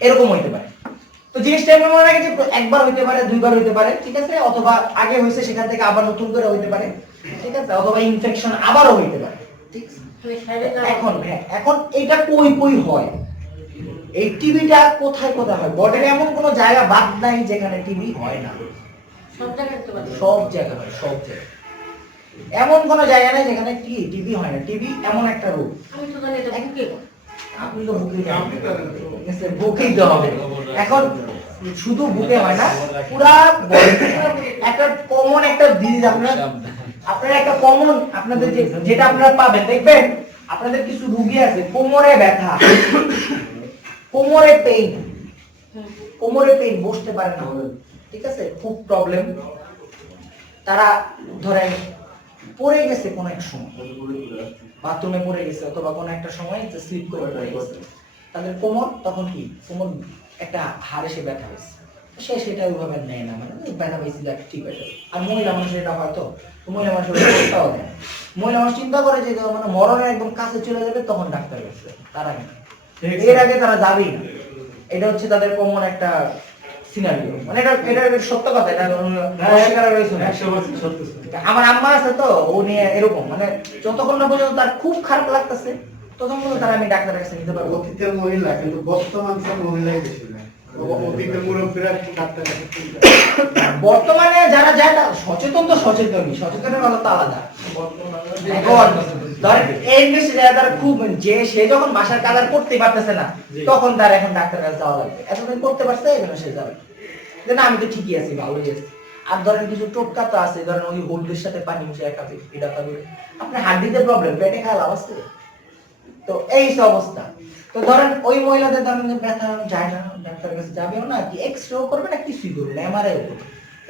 এরকম হইতে পারে। তো জিনিসটা এমন মনে রাখে যে একবার হইতে পারে, দুইবার হইতে পারে, ঠিক আছে, অথবা আগে হয়েছে সেখান থেকে আবার নতুন করে হইতে পারে, ঠিক আছে, অথবা ইনফেকশন আবারও হইতে পারে, ঠিক আছে। এখন এটা কই হয়? এই টিবিটা কোথায় হয়? বডির এমন কোনো জায়গা বাদ নাই যেখানে টিবি হয় না, সব জায়গায় হতে পারে। সব জায়গায় হয়, সব জায়গায়। এমন কোনো জায়গা নাই যেখানে টিবি হয় না। টিবি এমন একটা রোগ, আমি তো জানি এটা বুকে হয়। আপনি তো বুকেই তো হবে। এখন শুধু বুকে হয় না, পুরা একটা কমন একটা ডিজিজ। আপনারা একটা কমন আপনাদের যেটা আপনারা পাবেন, দেখবেন আপনাদের কিছু রোগী আছে কোমরে ব্যথা, কোমরে পেইন, বসতে পারে না, ঠিক আছে, খুব প্রবলেম। তারা ধরেন পড়ে গেছে কোন এক সময়, বাথরুমে পড়ে গেছে অথবা কোন একটা সময় স্লিপ করে পড়ে গেছে, তাদের কোমর তখন কি, কোমর একটা হাড়ে সে ব্যথা হয়েছে, সে সেটা ওইভাবে নেয় না, মানে ব্যথা পেয়েছি ঠিক আছে। আর মহিলা মানুষের এটা হয়তো মহিলা মানুষের অবস্থাও দেয়, মহিলা মানুষ চিন্তা করে যে মানে মরণের একদম কাছে চলে যাবে তখন ডাক্তার গেছে, তার আগে এর আগে তারা যাবেই না। এটা হচ্ছে তাদের কমন একটা সিনারিও, মানে এটা সত্য কথা, এটা অস্বীকার রয়েছে না। আমার আম্মা আছে তো, ও নিয়ে এরকম, মানে যতক্ষণ না পর্যন্ত তার খুব খারাপ লাগতেছে তখন বলতো তারা আমি ডাক্তারের কাছে নিতে পারবো। অতীতের মহিলা কিন্তু বর্তমান সব মহিলাই বেশি না। অতীতের মুরব্বীরা ডাক্তার কাছে চিন্তা বর্তমানে যারা যায় না সচেতন তো সচেতনই, সচেতনের কথা তো আলাদা। এখন ধরেন এই জিনিস যারা খুব যে সে যখন বাসার কাজ আর করতে পারতেছে না তখন তার এখন ডাক্তার কাছে যাওয়া লাগবে। এতদিন করতে পারছে এই জন্য সে যাবে যে না আমি তো ঠিকই আছি, ভালোই আছি। আর ধরেন কিছু টোটকা তো আছে, ধরেন ওই হলুদের সাথে পানি মিশিয়ে খাবে, এটা খাবে, আপনার হাড্ডিতে প্রবলেম, পেটে খাওয়া লাভ আছে। তো এই অবস্থা। তো ধরেন ওই মহিলাদের ধরেন ব্যথা যায় না, ডাক্তারের কাছে যাবেও না, কি এক্সরেও করবে না, কিছুই করবে না, এমআরআই করবে,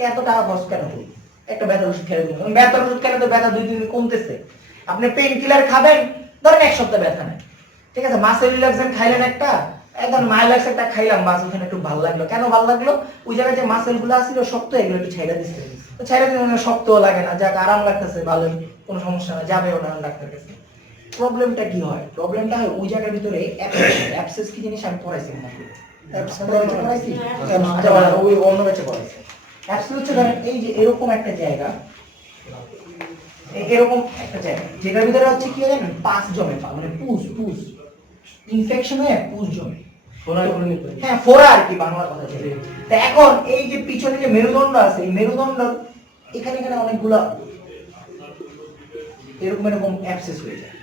এত টাকা খরচ কেন করবে? একটা ব্যথার ওষুধ খেলে দিন, ব্যথার ওষুধ খেলে তো ব্যথা 2 দিন কমতেছে। আপনি পেইন কিলার খাবেন, ধরেন 1 সপ্তাহ ব্যথা নেই, ঠিক আছে, মাসেল রিল্যাক্সেন্ট খাইলেন একটা, একদম মাইলাক্স একটা খাইলাম, মাছ ওখানে একটু ভালো লাগলো। কেন ভালো লাগলো? ওই জায়গায় যে মাসেল গুলো আছিল শক্ত, এগুলো একটু ছাইড়া দিচ্ছে, তো ছাইড়া দিলে শক্তও লাগে না, যাক আরাম লাগতেছে, ভালো, কোনো সমস্যা না, যাবেও না ডাক্তার কাছে। প্রবলেমটা কি হয়? প্রবলেমটা হয় ওই জায়গার ভিতরে অ্যাবসেস কি জিনিস আমি পড়াইছি না, পড়াইছি, আচ্ছা ওই অন্য ব্যাচে পড়াইছি। অ্যাবসেস হচ্ছে ধরেন এই যে এরকম একটা জায়গা, এরকম একটা জায়গা যেটার ভিতরে হচ্ছে কি জানেন, পাস জমে, মানে পুজ ইনফেকশন হয়ে পুজ জমে, হ্যাঁ ফোড়া আর কি বাংলা কথা ছিল। তা এখন এই যে পিছনে যে মেরুদণ্ড আছে, এই মেরুদণ্ড এখানে এখানে অনেকগুলা এরকম এরকম অ্যাবসেস হয়ে যায়।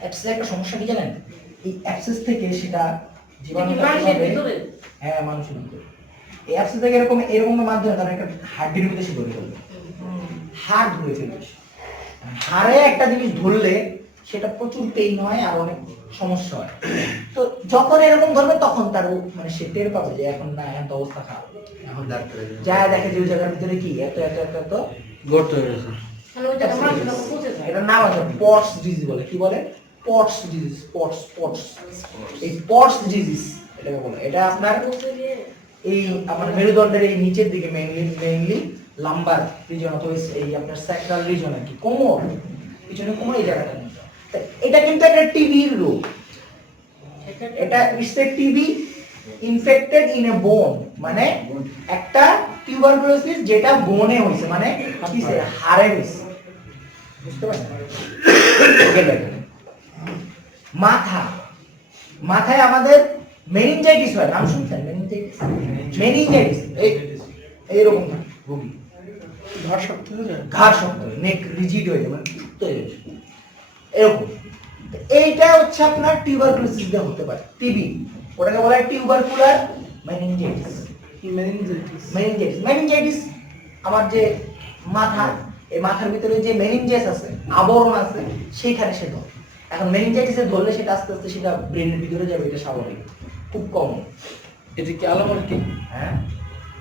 অ্যাবসেস একটা সমস্যা কি জানেন, এই অ্যাবসেস থেকে সেটা জীবাণু, হ্যাঁ মানুষের ভিতরে এই অ্যাবসেস থেকে এরকম এরকমের মাধ্যমে তারা একটা হাড্ডির ভিতরে সে ধরে ফেলবে, হাড় ধরে ফেলবে। হাড়ে একটা জিনিস ধরলে সেটা প্রচুর পেইন হয় আর অনেক সমস্যা হয়। তো যখন এরকম ধরবে তখন তার মানে সে টের পাবে যে এখন না, এখন তো অবস্থা খারাপ, এখন ডাক্তারে যা দেখে যে ওই জায়গার ভিতরে কি এত এত এত এত গর্ত হয়ে গেছে। এটার নাম আছে পটস ডিজিজ বলে, কি বলে? Pots disease, pots. এই পটস ডিজিজ এটাকে বলে। এটা আপনার এই আপনার মেরুদণ্ডের এই নিচের দিকে মেইনলি লাম্বার রিজন অথবা এই আপনার স্যাক্রাল রিজন আর কি, কোমর, পিছনে কোমর এই জায়গাটা। এটা কিন্তু একটা টিবির রোগ, এটা it's a TB infected in a বোন, মানে একটা টিউবারকুলোসিস যেটা বোনে হইছে, মানে কিসে, হাড়ে হইছে, বুঝতে পারছেন? মাথায় আমাদের মেনিনজাইটিস হয়, নাম শুনছেন? মেনিনজাইটিস এইরকম রোগী, ঘাড় শক্ত হয়ে যায়, ঘাড় শক্ত, নেক রিজিড হয়ে যায়, মানে শক্ত হয়ে যায় এরকম। এইটা হচ্ছে আপনার টিউবারকুলোসিস দিয়ে হতে পারে, টিবি, ওটাকে বলা হয় টিউবারকুলার মেনিনজাইটিস। মেনিনজাইটিস আমার যে মাথা, এই মাথার ভিতরে যে মেনিনজাইস আছে, আবরণ আছে, সেইখানে সে ধরে। এখন মেনিনজাইটিসে ধরলে সেটা আস্তে আস্তে সেটা ব্রেনের ভিতরে যাবে, এটা স্বাভাবিক, খুব কম। এটা কি আলামত কি? হ্যাঁ,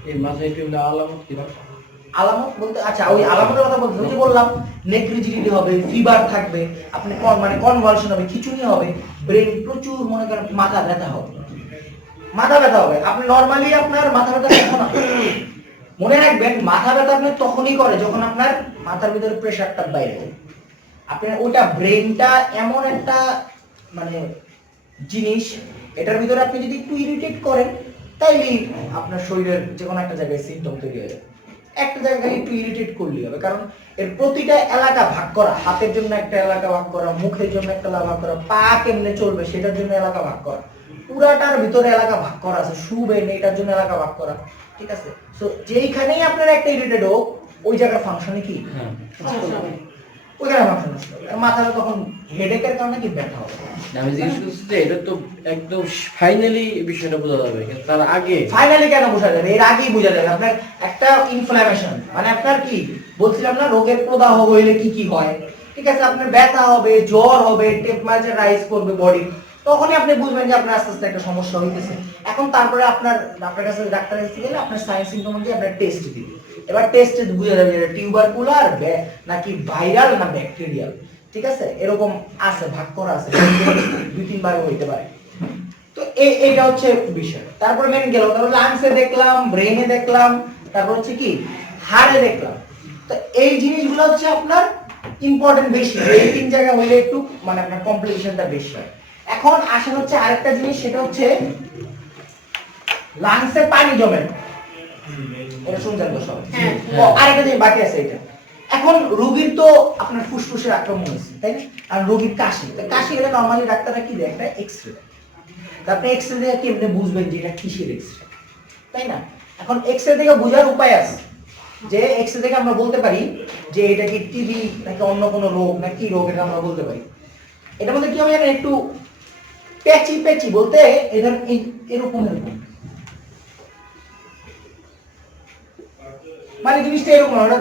এই মাথায় টিউবলে আলামত কি? আলামত বলতে আচ্ছা ওই আলামতের কথা বলতে ওই যে বললাম, নেক রিজিডিটি হবে, ফিভার থাকবে, আপনি মানে কনভালশন হবে, খিঁচুনি হবে, ব্রেন প্রচুর, মনে করেন মাথা ব্যথা হবে, আপনি নরমালি আপনার মাথা ব্যথা কখন হয়? মনে রাখবেন মাথা ব্যথা আপনি তখনই করে যখন আপনার মাথার ভিতরে প্রেসারটা বাইরে যায়। আপনার ওটা ব্রেনটা এমন একটা মানে জিনিস, এটার ভিতরে আপনি যদি একটু ইরিটেট করেন তাইলেই আপনার শরীরের যে কোনো একটা জায়গায় সিমটম তৈরি হয়ে যাবে। একটা জায়গায় একটু ইরিটেট করলেই হবে, কারণ এর প্রতিটা এলাকা ভাগ করা, হাতের জন্য একটা এলাকা ভাগ করা, মুখের জন্য একটা এলাকা ভাগ করা, পা কেমনে চলবে সেটার জন্য এলাকা ভাগ করা, পুরাটার ভিতরে এলাকা ভাগ করা আছে, শুবেন এটার জন্য এলাকা ভাগ করা, ঠিক আছে? সো যেইখানেই আপনার একটা ইরিটেট হোক ওই জায়গার ফাংশনে কি ওইখানে ফাংশন নষ্ট হবে, মাথাটা তখন হেডেকের কারণে কি ব্যথা হবে। আমি জিজ্ঞেস করছি যে এটা তো একদম ফাইনালি বিষয়টা বোঝা যাবে, কিন্তু তার আগে ফাইনালি কেন বোঝা যাবে? এর আগেই বোঝা যাবে আপনার একটা ইনফ্লামেশন, মানে আপনার কি বলছিলাম না, রোগের প্রদাহ হইলে কি কি হয়, ঠিক আছে? আপনার ব্যথা হবে, জ্বর হবে, টেম্পারেচার রাইজ করবে বডি, তখনই আপনি বুঝবেন যে আপনার আস্তে আস্তে একটা সমস্যা হইতেছে। এখন তারপরে আপনার কাছে ডাক্তারের কাছে গেলে আপনার সাইন সিম্পটম দিয়ে আপনার টেস্ট দিবে। এবার টেস্টে বোঝা যাবে এটা টিউবারকুলার নাকি ভাইরাল না ব্যাকটেরিয়াল, ঠিক আছে? এরকম আছে, ভাগ করা আছে, 2-3 ভাগে হইতে পারে। তো এইটা হচ্ছে বিষয়। তারপরে মেন গেল, তারপর লাংসে দেখলাম, ব্রেনে দেখলাম, তারপর হচ্ছে কি হাড়ে দেখলাম। তো এই জিনিসগুলো হচ্ছে আপনার ইম্পর্টেন্ট বেশি, এই 3 জায়গা হইলে একটু মানে আপনার কমপ্লিকেশনটা বেশি হয়। এখন আসেন হচ্ছে আরেকটা জিনিস, সেটা হচ্ছে লাংসে পানি জমে, এটা শুনছেন তো সব? আরেকটা জিনিস বাকি আছে, এটা এখন রোগীর তো আপনার ফুসফুসের আক্রমণ হয়েছে তাই না, আর রোগীর কাশি, কাশি হলে নর্মালি ডাক্তাররা কি দেয়, একটা এক্সরে দেয়। আপনি এক্সরে দেখে কেমনে বুঝবেন যে এটা কিসের এক্সরে, তাই না? এখন এক্সরে থেকে বোঝার উপায় আছে, যে এক্সরে থেকে আমরা বলতে পারি যে এটা কি টিবি নাকি অন্য কোনো রোগ না কি রোগ, এটা আমরা বলতে পারি। এটার মধ্যে কি হবে জানেন, একটু প্যাচি প্যাচি বলতে এরকম এরকম মানে জিনিসটা এরকম, ওটা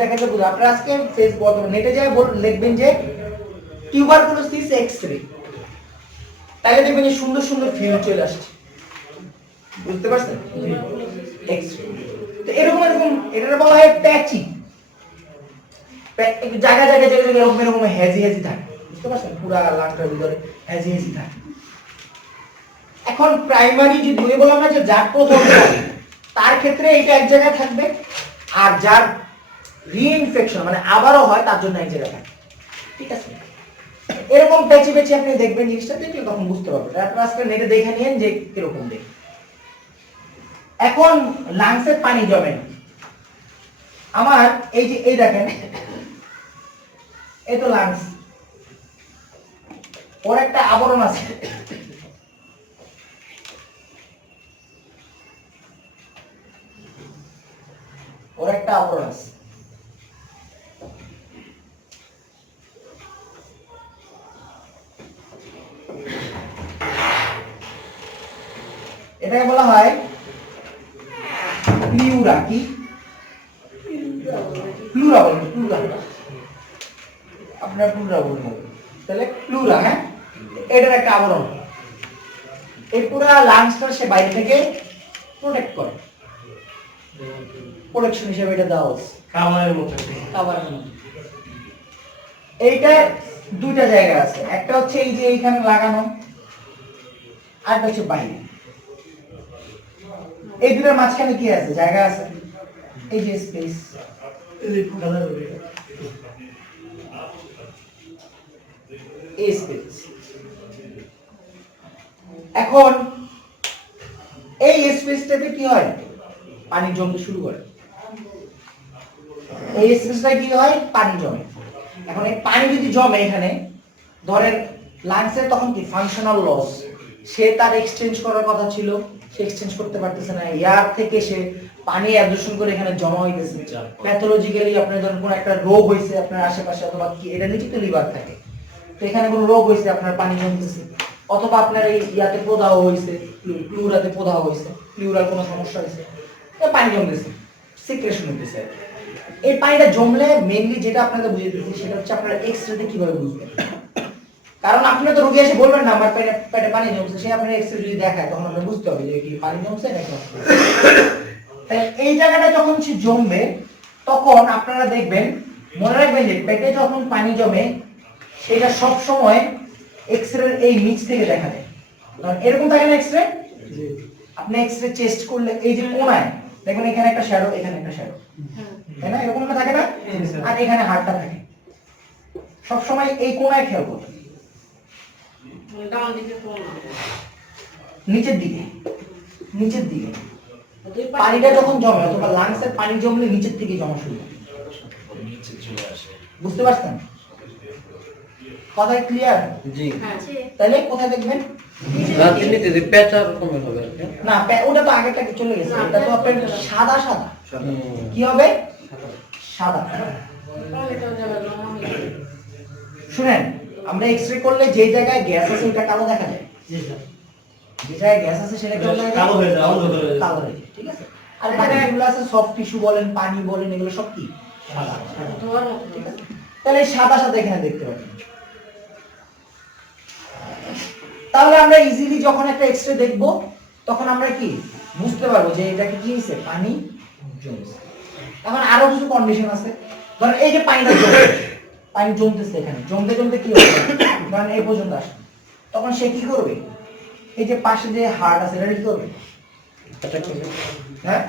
দেখালে বুঝা। আপনারা আজকে ফেসবুক নেটে যায় লিখবেন যে টিউবারকুলোসিস এক্সরে, তাহলে দেখবেন যে সুন্দর সুন্দর ফিল্ড চলে আসছে, বুঝতে পারছেন? এক্সরে তো এরকম এরকম, এটা বলা হয় প্যাচি, জায়গা জায়গা জায়গা এরকম এরকম হেজি হেজি থাকে, বুঝতে পারছেন? পুরা লাংটার ভিতরে হেজি হেজি থাকে। এখন প্রাইমারি যদি ওই বললাম না যে যার প্রথম তার ক্ষেত্রে এটা এক জায়গায় থাকবে, আর যার রিইনফেকশন মানে আবারও হয় তার জন্য এক জায়গায় থাকবে, ঠিক আছে? এরকম পেঁচে পেঁচে আপনি দেখবেন, জিনিসটা দেখলে তখন বুঝতে পারবেন। আপনারা আজকে নেটে দেখে নিয়েন যে কিরকম দেখে। এখন লাংসে পানি জমে, আমার এই যে এই দেখেন, এই তো লাংস, ওর একটা আবরণ আছে, ওর একটা আবরণ আছে। এটাকে বলা হয় প্লিউরা। কি প্লুরা বলেন? প্লুরা, আপনার প্লুরা বলবেন, তাহলে প্লুরা। হ্যাঁ, এটার একটা আবরণ, এই পুরা লাংসটা সে বাইরে থেকে প্রোটেক্ট করে, প্রোটেকশন হিসেবে এটা দেওয়া হচ্ছে খাবারের মতো। খাবারের মতো। এইটা দুইটা জায়গা আছে, একটা হচ্ছে এই যে এইখানে লাগানো, আর একটা হচ্ছে বাইরে। এই দুটার মাঝখানে কি আছে? জায়গা আছে, এই যে স্পেস, এই স্পেস। এখন এই স্পেসটাতে কি হয়? পানি জমতে শুরু করে। এই স্পেসটা কি হয়? পানি জমে। এখন এই পানি যদি জমে এখানে, ধরেন লাংসের তখন কি ফাংশনাল লস, সে তার এক্সচেঞ্জ করার কথা ছিল, সে এক্সচেঞ্জ করতে পারতেছে না, এয়ার থেকে সে পানি অ্যাবজর্পশন করে এখানে জমা হইতেছে। প্যাথোলজিক্যালি আপনার ধরেন কোন একটা রোগ হইছে আপনার আশেপাশে, অথবা কি এটা নিচে তো লিভার থাকে, তো এখানে কোনো রোগ হইছে, আপনার পানি জমতেছে, অথবা আপনার এই ইয়াতে প্রদাহ হইছে, প্লুরাতে প্রদাহ হইছে, প্লুরাল কোনো সমস্যা হইছে, পানি জমতেছে, সিক্রেশন হইতেছে। এই পানিটা জমলে মেইনলি যেটা আপনাদের বুঝিয়ে দিচ্ছি সেটা হচ্ছে আপনারা এক্সরেতে কিভাবে বুঝবেন। কারণ আপনি তো রোগী এসে বলবেন না আমার পেটে পানি জমছে, সে আপনার এক্সরে যদি দেখায় তখন আপনি বুঝতে হবে যে কি পানি জমছে নাকি। তাই এই জায়গাটা যখন সে জমবে তখন আপনারা দেখবেন, মনে রাখবেন যে পেটে যখন পানি জমে সেটা সব সময় এক্সরে এই নিচ থেকে দেখা যায়। কারণ এরকম থাকে না এক্সরে, আপনি এক্সরে চেস্ট করলে এই যে কোণায় দেখবেন এখানে একটা শ্যাডো, এখানে একটা শ্যাডো, তাই না? এরকম থাকে না? আর এখানে হাড়টা থাকে, সব সময় এই কোণায় খেয়াল করবেন, নিচের দিকে, নিচের দিকে পানিটা যখন জমে, অথবা লাংসের পানি জমলে নিচের থেকে জমা শুরু হয়, বুঝতে পারছেন? কথা ক্লিয়ার? জি। তাহলে কোথায় দেখবেন? রাজনীতিতে যে পেঁচা রকমের হবে আর কি। না, ওটা তো আগেরটা চলে গেছে, এটা তো আপনার সাদা সাদা। কি হবে? সাদা। শুনেন, আমরা এক্সরে করলে যে জায়গায় গ্যাস আছে ওটা কালো দেখা যায়, যে জায়গায় গ্যাস আছে সেটা কালো হয়ে যায়, অন্ধকার হয়ে যায়। কালো হয়ে যায়, ঠিক আছে? আর এখানে যেগুলো আছে সফট টিস্যু বলেন, পানি বলেন, এগুলো সব কি সাদা, ঠিক আছে? তাহলে এই সাদা সাদা এখানে দেখতে পাচ্ছেন। তাহলে আমরা ইজিলি যখন একটা এক্সরে দেখব তখন আমরা কি বুঝতে পারবো যে এটা কি হইছে, পানি জমছে। এখন আরো কিছু কন্ডিশন আছে, ধরেন এই যে পানিটা জমছে, পানি জমতেছে, এখানে জমতে জমতে কি হবে, ধরেন এই পর্যন্ত আসে, তখন সে কি করবে? এই যে পাশে যে হার্ট আছে এটা কি করবে? হ্যাঁ,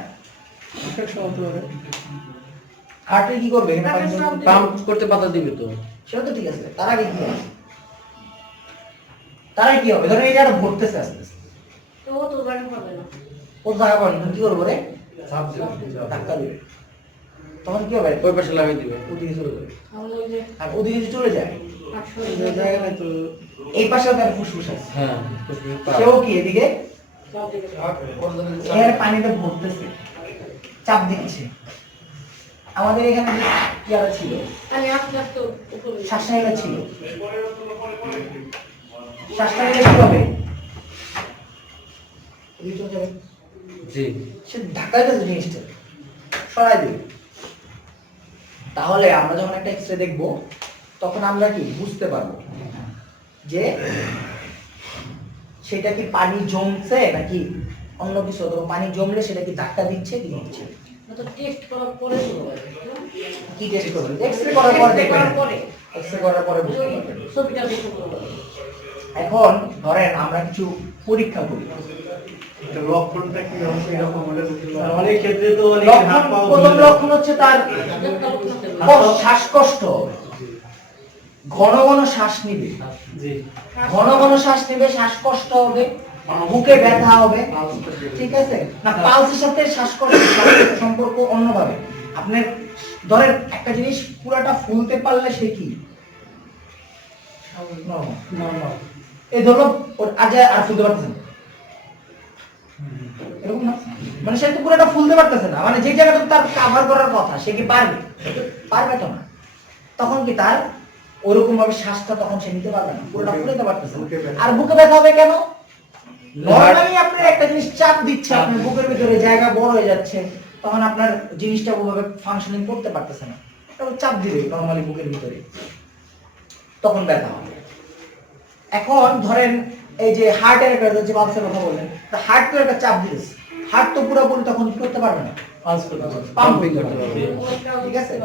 হার্টে কি করবে? এখানে পানি জমতে পাম্প করতে পাতা দিবে তো। সেটা তো ঠিক আছে, তার আগে কি হবে? তার আগে কি হবে? ধরেন এই যে আরো ভরতেছে আস্তে আস্তে, তো ও তো জানি পাবে না। ও জায়গা পানি কি করবো রে? ধাক্কা দিবে। তখন কি হবে? ওই পাশে লাগিয়ে দিবে। ওদিকে চলে যাবে। আমার ওই যে আর ওদিকে যদি চলে যায়, আটশো এই জায়গাটায় তো এই পাশেও তার ফুসফুস আছে। হ্যাঁ সেও কি এদিকে চাপ দিকে এখানে পানিতে ভরতেছে, চাপ দিচ্ছে। আমাদের এখানে যে ইয়ারা ছিল, আমি আস্তে আস্তে উপরে শ্বাসনালীরা ছিল, শ্বাসনালীরা কি হবে? এদিকে চলে যাবে। জি সে ঢাকায় গেছে জিনিসটা সরাই দেবে। তাহলে আমরা যখন একটা এক্সরে দেখব তখন আমরা কি বুঝতে পারবো যে সেটা কি পানি জমছে নাকি অন্য কিছু, অথবা পানি জমলে সেটা কি ধাক্কা দিচ্ছে কি দিচ্ছে। তো টেস্ট করার পরে কি টেস্ট করবেন? এক্সরে করার পরে দেখবেন, করার পরে এক্সরে করার পরে বুঝতে পারবেন। ছবিটা দেখে বলবো। এখন ধরেন আমরা কিছু পরীক্ষা করি। এটা লক্ষণটা কি হবে এরকম হলে অনেক ক্ষেত্রে তো অনেক লক্ষণ, হাত পা প্রথম লক্ষণ হচ্ছে তার একটা লোক করতে হবে। শ্বাসকষ্ট হবে, ঘন ঘন শ্বাস নিবে, জি ঘন ঘন শ্বাস নেবে, শ্বাসকষ্ট হবে, বুকে ব্যথা হবে, ঠিক আছে না? পালসের সাথে শ্বাসকষ্ট সম্পর্ক অন্যভাবে। আপনার ধরেন একটা জিনিস পুরাটা ফুলতে পারলে সে কি নরমাল, এই ধরো ওর আজ আর ফুলতে পারতেছে না, এরকম না? মানে সে তো পুরোটা ফুলতে পারতেছে না, মানে যে জায়গাটা তার কভার করার কথা সে কি পারবে? পারবে তো না। তখন কি তার ওরকম ভাবে শ্বাসটা তখন সে নিতে পারবে না, পুরোটা ফুলতে পারতেছে না। আর বুকে ব্যথা হবে কেন? নরমালি আপনার একটা জিনিস চাপ দিচ্ছে, আপনার বুকের ভিতরে জায়গা বড় হয়ে যাচ্ছে, তখন আপনার জিনিসটা ওভাবে ফাংশনিং করতে পারতেছে না, তখন চাপ দিবে নরমালি বুকের ভিতরে, তখন ব্যথা হবে। এখন ধরেন এই যে হার্টের একটা যে পালসের কথা বললেন, হার্ট তো একটা চাপ দিতেছে, হার্ট তো পুরোপুরি তখন কি করতে পারবে না, পাঁচ করতে পারবে। পাম্পিং করতে পারবে, ঠিক আছে?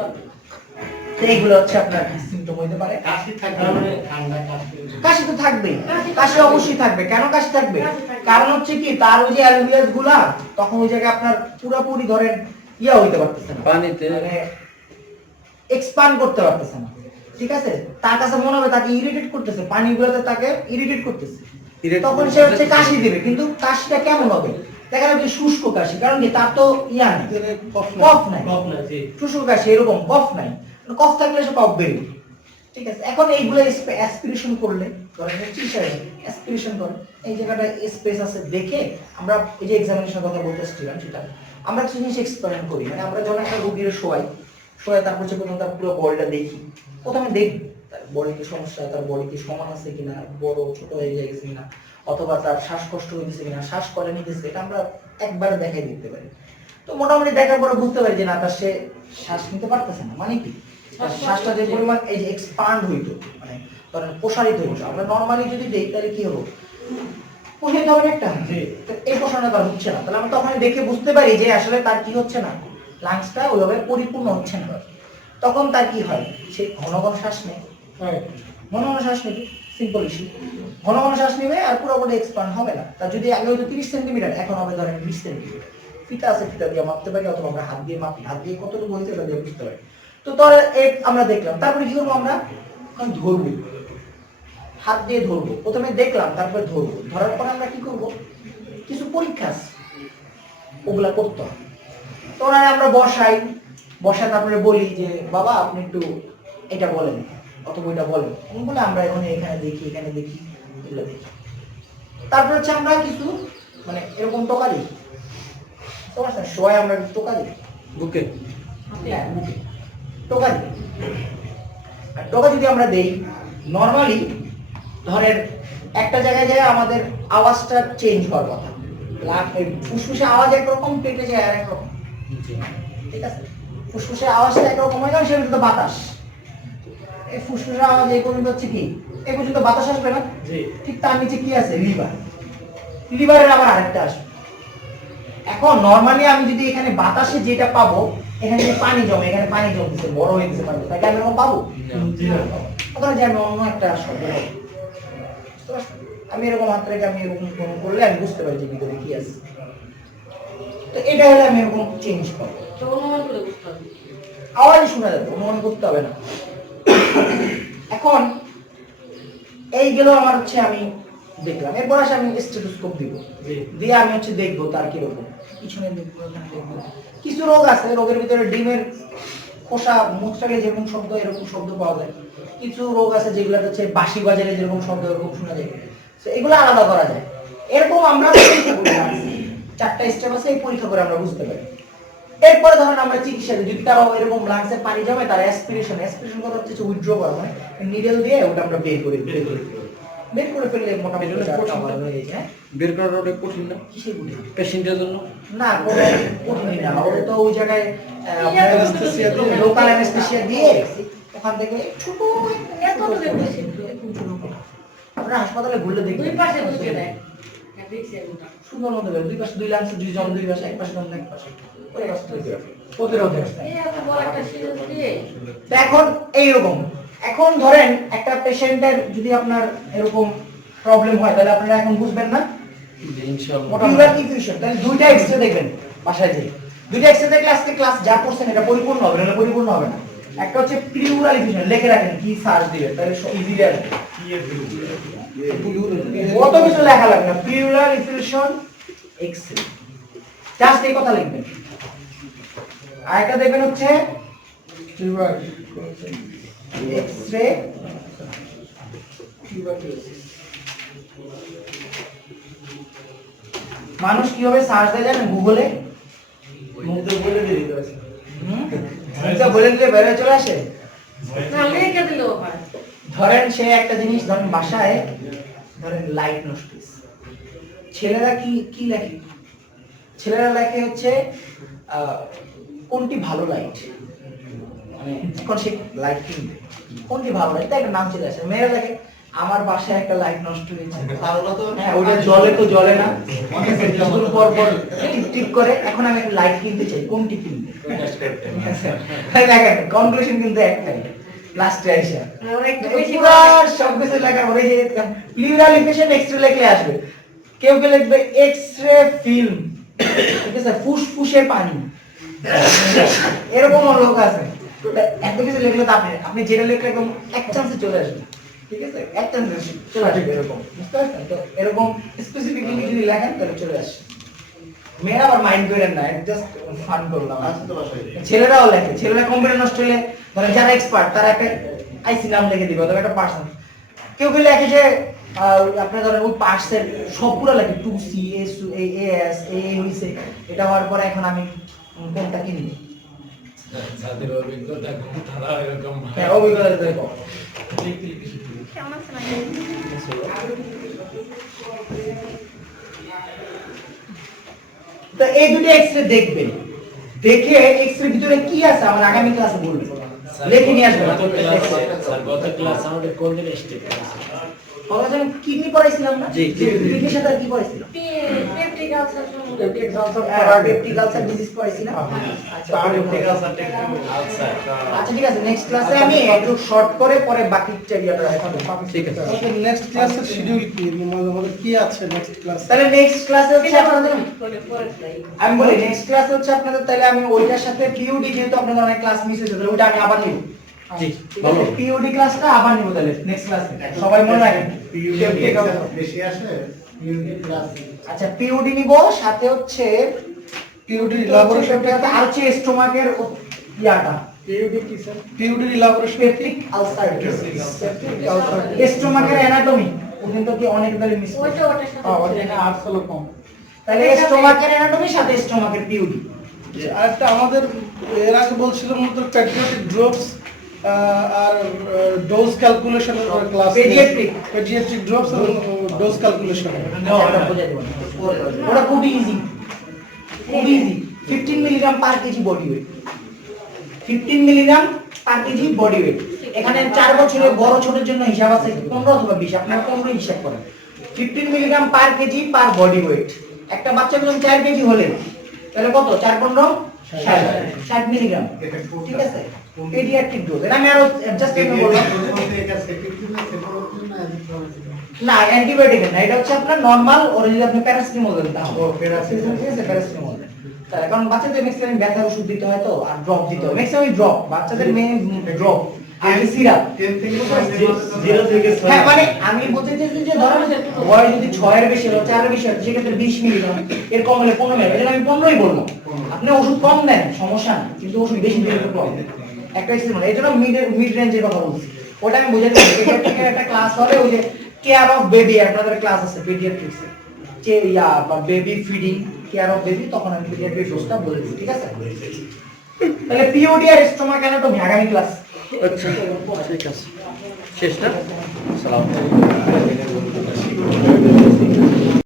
তো এইগুলো হচ্ছে আপনার সিম্পটম হইতে পারে। কাশি থাকে মানে ঠান্ডা কাশি কাশি তো থাকবেই, কাশি অবশ্যই থাকবে। কেন কাশি থাকবে? কারণ হচ্ছে কি তার ওই যে অ্যালভিয়াস গুলা তখন ওই জায়গায় আপনার পুরোপুরি ধরেন ইয়া হইতে পারতেছে না, পানিতে মানে এক্সপান্ড করতে পারতেছে না, ঠিক আছে? তার কাছে মনে হবে তাকে ইরিটেট করতেছে, পানিগুলোতে তাকে ইরিটেট করতেছে, তখন সে হচ্ছে কাশি দিবে। কিন্তু কাশিটা কেমন হবে? দেখা যাবে শুষ্ক কাশি, কারণ কি তার তো ইয়া নেই, কফ নাই, কফ না, জি শুষ্ক কাশি, এরকম কফ নাই। কফ থাকলে সে কফ বেরোবে, ঠিক আছে? এখন এইগুলো অ্যাসপিরেশন করলে, ধরেন অ্যাসপিরেশন করে এই জায়গাটা স্পেস আছে দেখে আমরা এই যে এক্সামিনেশনের কথা বলতেছিলাম, সেটা আমরা কিছু জিনিস এক্সপেরিমেন্ট করি। মানে আমরা যখন একটা রোগীর শোয়াই, তারপর হচ্ছে প্রথম তার পুরো বডিটা দেখি, প্রথমে দেখি তার বডিতে সমস্যা, তার বডিতে সমান আছে কিনা, বড় ছোট হয়ে গেছে কিনা, অথবা তার শ্বাসকষ্ট হইতেছে কিনা, শ্বাস করে নিতেছে, এটা আমরা একবারে দেখাই দিতে পারি। তো মোটামুটি দেখার পরে বুঝতে পারি যে না, তার সে শ্বাস নিতে পারতেছে না। মানে কি তার শ্বাসটা যে পরিমাণ এই যে এক্সপান্ড হইতো, মানে ধরেন প্রসারিত হইতো, আমরা নরমালি যদি দেই তাহলে কি হলো, প্রসারিত হবে একটা, তো এই প্রসারণটা তার হচ্ছে না। তাহলে আমরা তখন দেখে বুঝতে পারি যে আসলে তার কি হচ্ছে না, লাংসটা ওইভাবে পরিপূর্ণ হচ্ছে না। তখন তার কি হয়, সে ঘন ঘন শ্বাস নেয়, ঘন ঘন শ্বাস নেবে, সিম্পল ইস্যু, ঘন ঘন শ্বাস নেবে আর পুরোপুরি এক্সপান্ড হবে না। তার যদি আগে হয়তো 30 সেন্টিমিটার, এখন হবে ধরেন 20 সেন্টিমিটার। ফিতা আছে, ফিতা দিয়ে মাপতে পারি, অথবা আমরা হাত দিয়ে মাপি, হাত দিয়ে কতটুকু হয়েছে এটা দিয়ে বুঝতে পারি। তো ধর আমরা দেখলাম, তারপরে কি করবো, আমরা ধরবো, হাত দিয়ে ধরবো, প্রথমে দেখলাম তারপরে ধরবো, ধরার পরে আমরা কি করবো, কিছু পরীক্ষা আছে ওগুলা করতে হবে। তো ওনারা আমরা বসাই, তারপরে বলি যে বাবা আপনি একটু এটা বলেন অথবা এটা বলেন, বলে আমরা এখানে দেখি, এখানে দেখি, এগুলো দেখি। তারপরে হচ্ছে আমরা কিছু মানে এরকম টোকা দিই, শোয়ায় আমরা টোকা দিই বুকে হ্যাঁ, বুকে টোকা দিই। আর টোকা যদি আমরা দেই, নরমালি ধরেন একটা জায়গায় যায় আমাদের আওয়াজটা চেঞ্জ হওয়ার কথা, ফুসফুসে আওয়াজ একরকম, পেটে যায় আর একরকম, ঠিক আছে? ফুসফুসের আওয়াজটা একরকম হয়, কারণ সেটা তো বাতাস, এই ফুসফুসের আওয়াজ এই পর্যন্ত হচ্ছে কি, এই পর্যন্ত বাতাস আসবে না, ঠিক তার নিচে কি আছে, লিভার, লিভারের আবার আরেকটা আসবে। এখন নরমালি আমি যদি এখানে বাতাসে যেটা পাবো, এখানে যদি পানি জমে, এখানে পানি জমতেছে, বড় হয়ে গেছে পানি, তাকে আমি এরকম পাবো, ওখানে যে আমি অন্য একটা শব্দ পাবো। আমি এরকম হাত রেখে আমি এরকম করলে আমি বুঝতে পারি যে ভিতরে কি আছে। তো এটা হলে আমি এরকম চেঞ্জ করবো, তো অনুমান করে বুঝতে হবে। আওয়াজই শোনা যাবে, অনুমান করতে হবে না। এখন এই গেল আমার হচ্ছে আমি দেখলাম, এরপর আসে আমি স্টেথোস্কোপ দিব, দিয়ে আমি হচ্ছে দেখবো তার কিরকম পিছনের দিকগুলো দেখবেন। কিছু রোগ আছে, রোগের ভিতরে ডিমের খোসা মুচড়ালে যেরকম শব্দ এরকম শব্দ পাওয়া যায়। কিছু রোগ আছে যেগুলো হচ্ছে বাঁশি বাজারে যেরকম শব্দ এরকম শোনা যায়। তো এগুলো আলাদা করা যায়। এরকম আমরা পরীক্ষা করে রাখছি। 4টা স্টেপ আছে, এই পরীক্ষা করে আমরা বুঝতে পারি। এরপরে ধরেন আমরা চিকিৎসা দিই, যদি কারো এরকম লাংসে পানি জমে তার অ্যাসপিরেশন কথা হচ্ছে উইথড্র করা, মানে নিডল দিয়ে ওটা আমরা বের করে ফেললে মোটামুটি কভার হয়ে যায়। হ্যাঁ, বের করাটা অনেক কঠিন না কিসের বুঝি পেশেন্টের জন্য? না, কোনো কঠিন না, ওটা তো ওই জায়গায় লোকাল অ্যানেস্থেসিয়া দিয়ে ওখান থেকে ছোট এতটুকু বেশি। আপনারা হাসপাতালে ঘুরলে দুই দেখবেন পাশে বসে দেয় দেখছি এগুলো সুন্দর মতো বের, দুই পাশে দুই লাংসে দুইজন, দুই পাশে এক পাশে এক পাশে ওই রাস্তা থেকে প্রতিরোধ আছে। এই এত বড় একটা সিরিজ দিয়ে তো এখন এইরকম, এখন ধরেন একটা পেশেন্টের যদি আপনার এরকম প্রবলেম হয় তাহলে আপনারা এখন বুঝবেন না ইনশাআল্লাহ। পিউরাল ইনফিউশন, তাহলে দুইটা এক্সরে দেখবেন বাসায় যেয়ে। দুইটা এক্সরে দেখলে আজকে ক্লাস যা পড়ছেন এটা পরিপূর্ণ হবে না, পরিপূর্ণ হবে না। একটা হচ্ছে পিউরাল ইনফিউশন, লিখে রাখেন কি সার্চ দিবেন তাহলে ইজিলি আসবে। কত কিছু লেখা লাগবে না, পিউরাল ইনফিউশন এক্সরে, জাস্ট এই কথা লিখবেন। আর একটা দেখবেন হচ্ছে এক্সরে মানুষ কিভাবে সার্চ দেয় জানেন গুগলে? মুখ দিয়ে বলে দিয়ে দিতে আছে, বলে দিলে বের হয়ে চলে আসে। না লিখে দিলেও হয় ধরেন সে একটা জিনিস, ধরেন বাসায় ধরেন লাইট নষ্ট হয়েছে, ছেলেরা কি লেখে? ছেলেরা লেখে হচ্ছে কোনটি ভালো লাইট, মানে এখন সে লাইট কিনবে কোনটি ভালো লাইট, তাই একটা নাম চলে আসে। মেয়েরা লেখে আমার বাসায় একটা লাইট নষ্ট হয়েছে, হ্যাঁ ওটা জ্বলে তো জ্বলে না, কিছুক্ষণ পর পর টিপ করে, এখন আমি একটা লাইট কিনতে চাই, কোনটি কিনবে? দেখেন কনক্লুশন কিন্তু একটাই লাস্টে আইসা আমরা একটু বেশি পুরো সব কিছু লেখার পরে যে প্লিউরাল ইনফেকশন এক্সরে লিখলে আসবে, কেউ কেউ লিখবে এক্সরে ফিল্ম, ঠিক আছে, ফুসফুসে পানি, এরকম লোক আছে। এত কিছু লিখলে তো আপনি যেটা লিখলে একদম এক চান্সে চলে আসবে, ঠিক আছে, এক চান্সে চলে আসবে এরকম, বুঝতে পারছেন? তো এরকম স্পেসিফিক্যালি যদি লেখেন তাহলে চলে আসে। মেয়েরা আবার মাইন্ড করেন না, জাস্ট ফান করলাম। ছেলেরাও লেখে, ছেলেরা কম্পিউটার নষ্ট হলে ধরেন যারা এক্সপার্ট তারা একটা আইসি নাম লিখে দিবে, অথবা একটা পার্সন। কেউ কেউ লেখে যে আপনি ধরেন ওই পার্টসের সবগুলো লেখে 2C AS এ হইছে, এটা হওয়ার পরে এখন আমি কোনটা কিনব? যাদের অভিজ্ঞতা কম তারা এরকম হ্যাঁ, অভিজ্ঞতা দেখো। কেমন আছে না তো এই দুটো এক্সরে দেখবেন, দেখে এক্সরে ভিতরে কি আছে আমার আগামী ক্লাসে বলবেন, লিখে নিয়ে আসবেন। স্যার গত ক্লাস আমাদের কোন দিন স্টেপ আছে? কিডনি পড়াইছিলাম না? জি, কিডনির সাথে আর কি পড়াইছিলাম? পেপটিক আলসার সম্বন্ধে পেপটিক আলসার ডিজিজ পড়াইছিলাম। আচ্ছা ঠিক আছে, নেক্সট ক্লাসে আমি একটু শর্ট করে পরে বাকি ইয়েটা দেখাবো। ঠিক আছে। নেক্সট ক্লাসের শিডিউল কি, আমাদের কি আছে নেক্সট ক্লাস? তাহলে নেক্সট ক্লাসে হচ্ছে আপনাদের, পরে আমি বলি নেক্সট ক্লাসে হচ্ছে আপনাদের, তাহলে আমি ওইটার সাথে পিইউডি, যেহেতু আপনাদের অনেক ক্লাস মিস হয়েছে, তাহলে ওইটা আমি আবার নিব। জি, ভালো, পিইউডি ক্লাসটা আবার নিব তাহলে নেক্সট ক্লাসে, সবাই মনে রাখেন। বেশি আসে ইউনিট ক্লাস। আচ্ছা, পিইউডি নিব, সাথে হচ্ছে পিউডি ল্যাবরেটরিটা ইলাবোরেশন, আর হচ্ছে স্টোমাকের ইয়াটা, পিউডি কি sir? PUD elaboration, peptic ulcer, স্টোমাকের অ্যানাটমি, ওখান থেকে অনেক ধরে মিস ওইটা ওটার সাথে ওটা আর্টস হলো কম, তাহলে স্টোমাকের অ্যানাটমি সাথে স্টোমাকের পিইউডি। আরেকটা আমাদের এর আগে বলছিলাম মতো প্যাট্রিয়টিক ড্রপস আর ডোজ ক্যালকুলেশনের ক্লাস, পেডিয়াট্রিক ড্রপস এবং ডোজ ক্যালকুলেশন। ওটা বুঝাই দেব, ওটা খুব ইজি, খুব easy. 15 milligram per KG body weight, 15 milligram per KG body weight. এখানে 4 বছরের বড় ছোটের জন্য হিসাব আছে 15 অথবা 20, আপনারা 15 হিসাব করেন। 15 মিলিগ্রাম পার কেজি পার বডি ওয়েট। একটা বাচ্চা যখন 4 কেজি হলে তাহলে কত? 4 15 60 মিলিগ্রাম, ঠিক আছে, পেডিয়াট্রিক ডোজ। এটা আমি আরো অ্যাডজাস্ট করে বললাম না, অ্যান্টিবায়োটিক না, এটা হচ্ছে আপনার নরমাল, ওর যদি আপনি প্যারাসিটামল দেন তাহলে প্যারাসিটামল, ঠিক আছে, প্যারাসিটামল দেন। কারণ বাচ্চাদের ম্যাক্সিমাম ব্যথার ওষুধ দিতে হয় তো, আর ড্রপ দিতে হয়, ম্যাক্সিমাম ড্রপ, বাচ্চাদের মেইন ড্রপ। আর সিরাপ। 10 থেকে 0 থেকে 6 হ্যাঁ মানে আমি বলতে চাইছি যে ধরো বয়স যদি 6 এর বেশি হলো 4 এর বেশি হলো সেক্ষেত্রে 20 মিলিগ্রাম, এর কম হলে 15 মিলিগ্রাম, এজন্য আমি 15ই বলবো। আপনি ওষুধ কম দেন সমস্যা না, কিন্তু ওষুধ বেশি দিলে তো প্রবলেম। একটা এক্সট্রিম এই জন্য মিড রেঞ্জের কথা বলছি, ওটা আমি বুঝাতে পারি। এটা থেকে একটা ক্লাস হবে ওই যে কেয়ার অফ বেবি, আপনাদের ক্লাস আছে পেডিয়াট্রিক্সে, যে ইয়া বা baby feeding care of baby, তখন আমি পেডিয়াট্রিক ডোজটা বলে দিই, ঠিক আছে? তাহলে পিওডি আর স্টোমাক অ্যানাটমি আগামী ক্লাস। আচ্ছা ঠিক আছে, শেষ না? সালাম।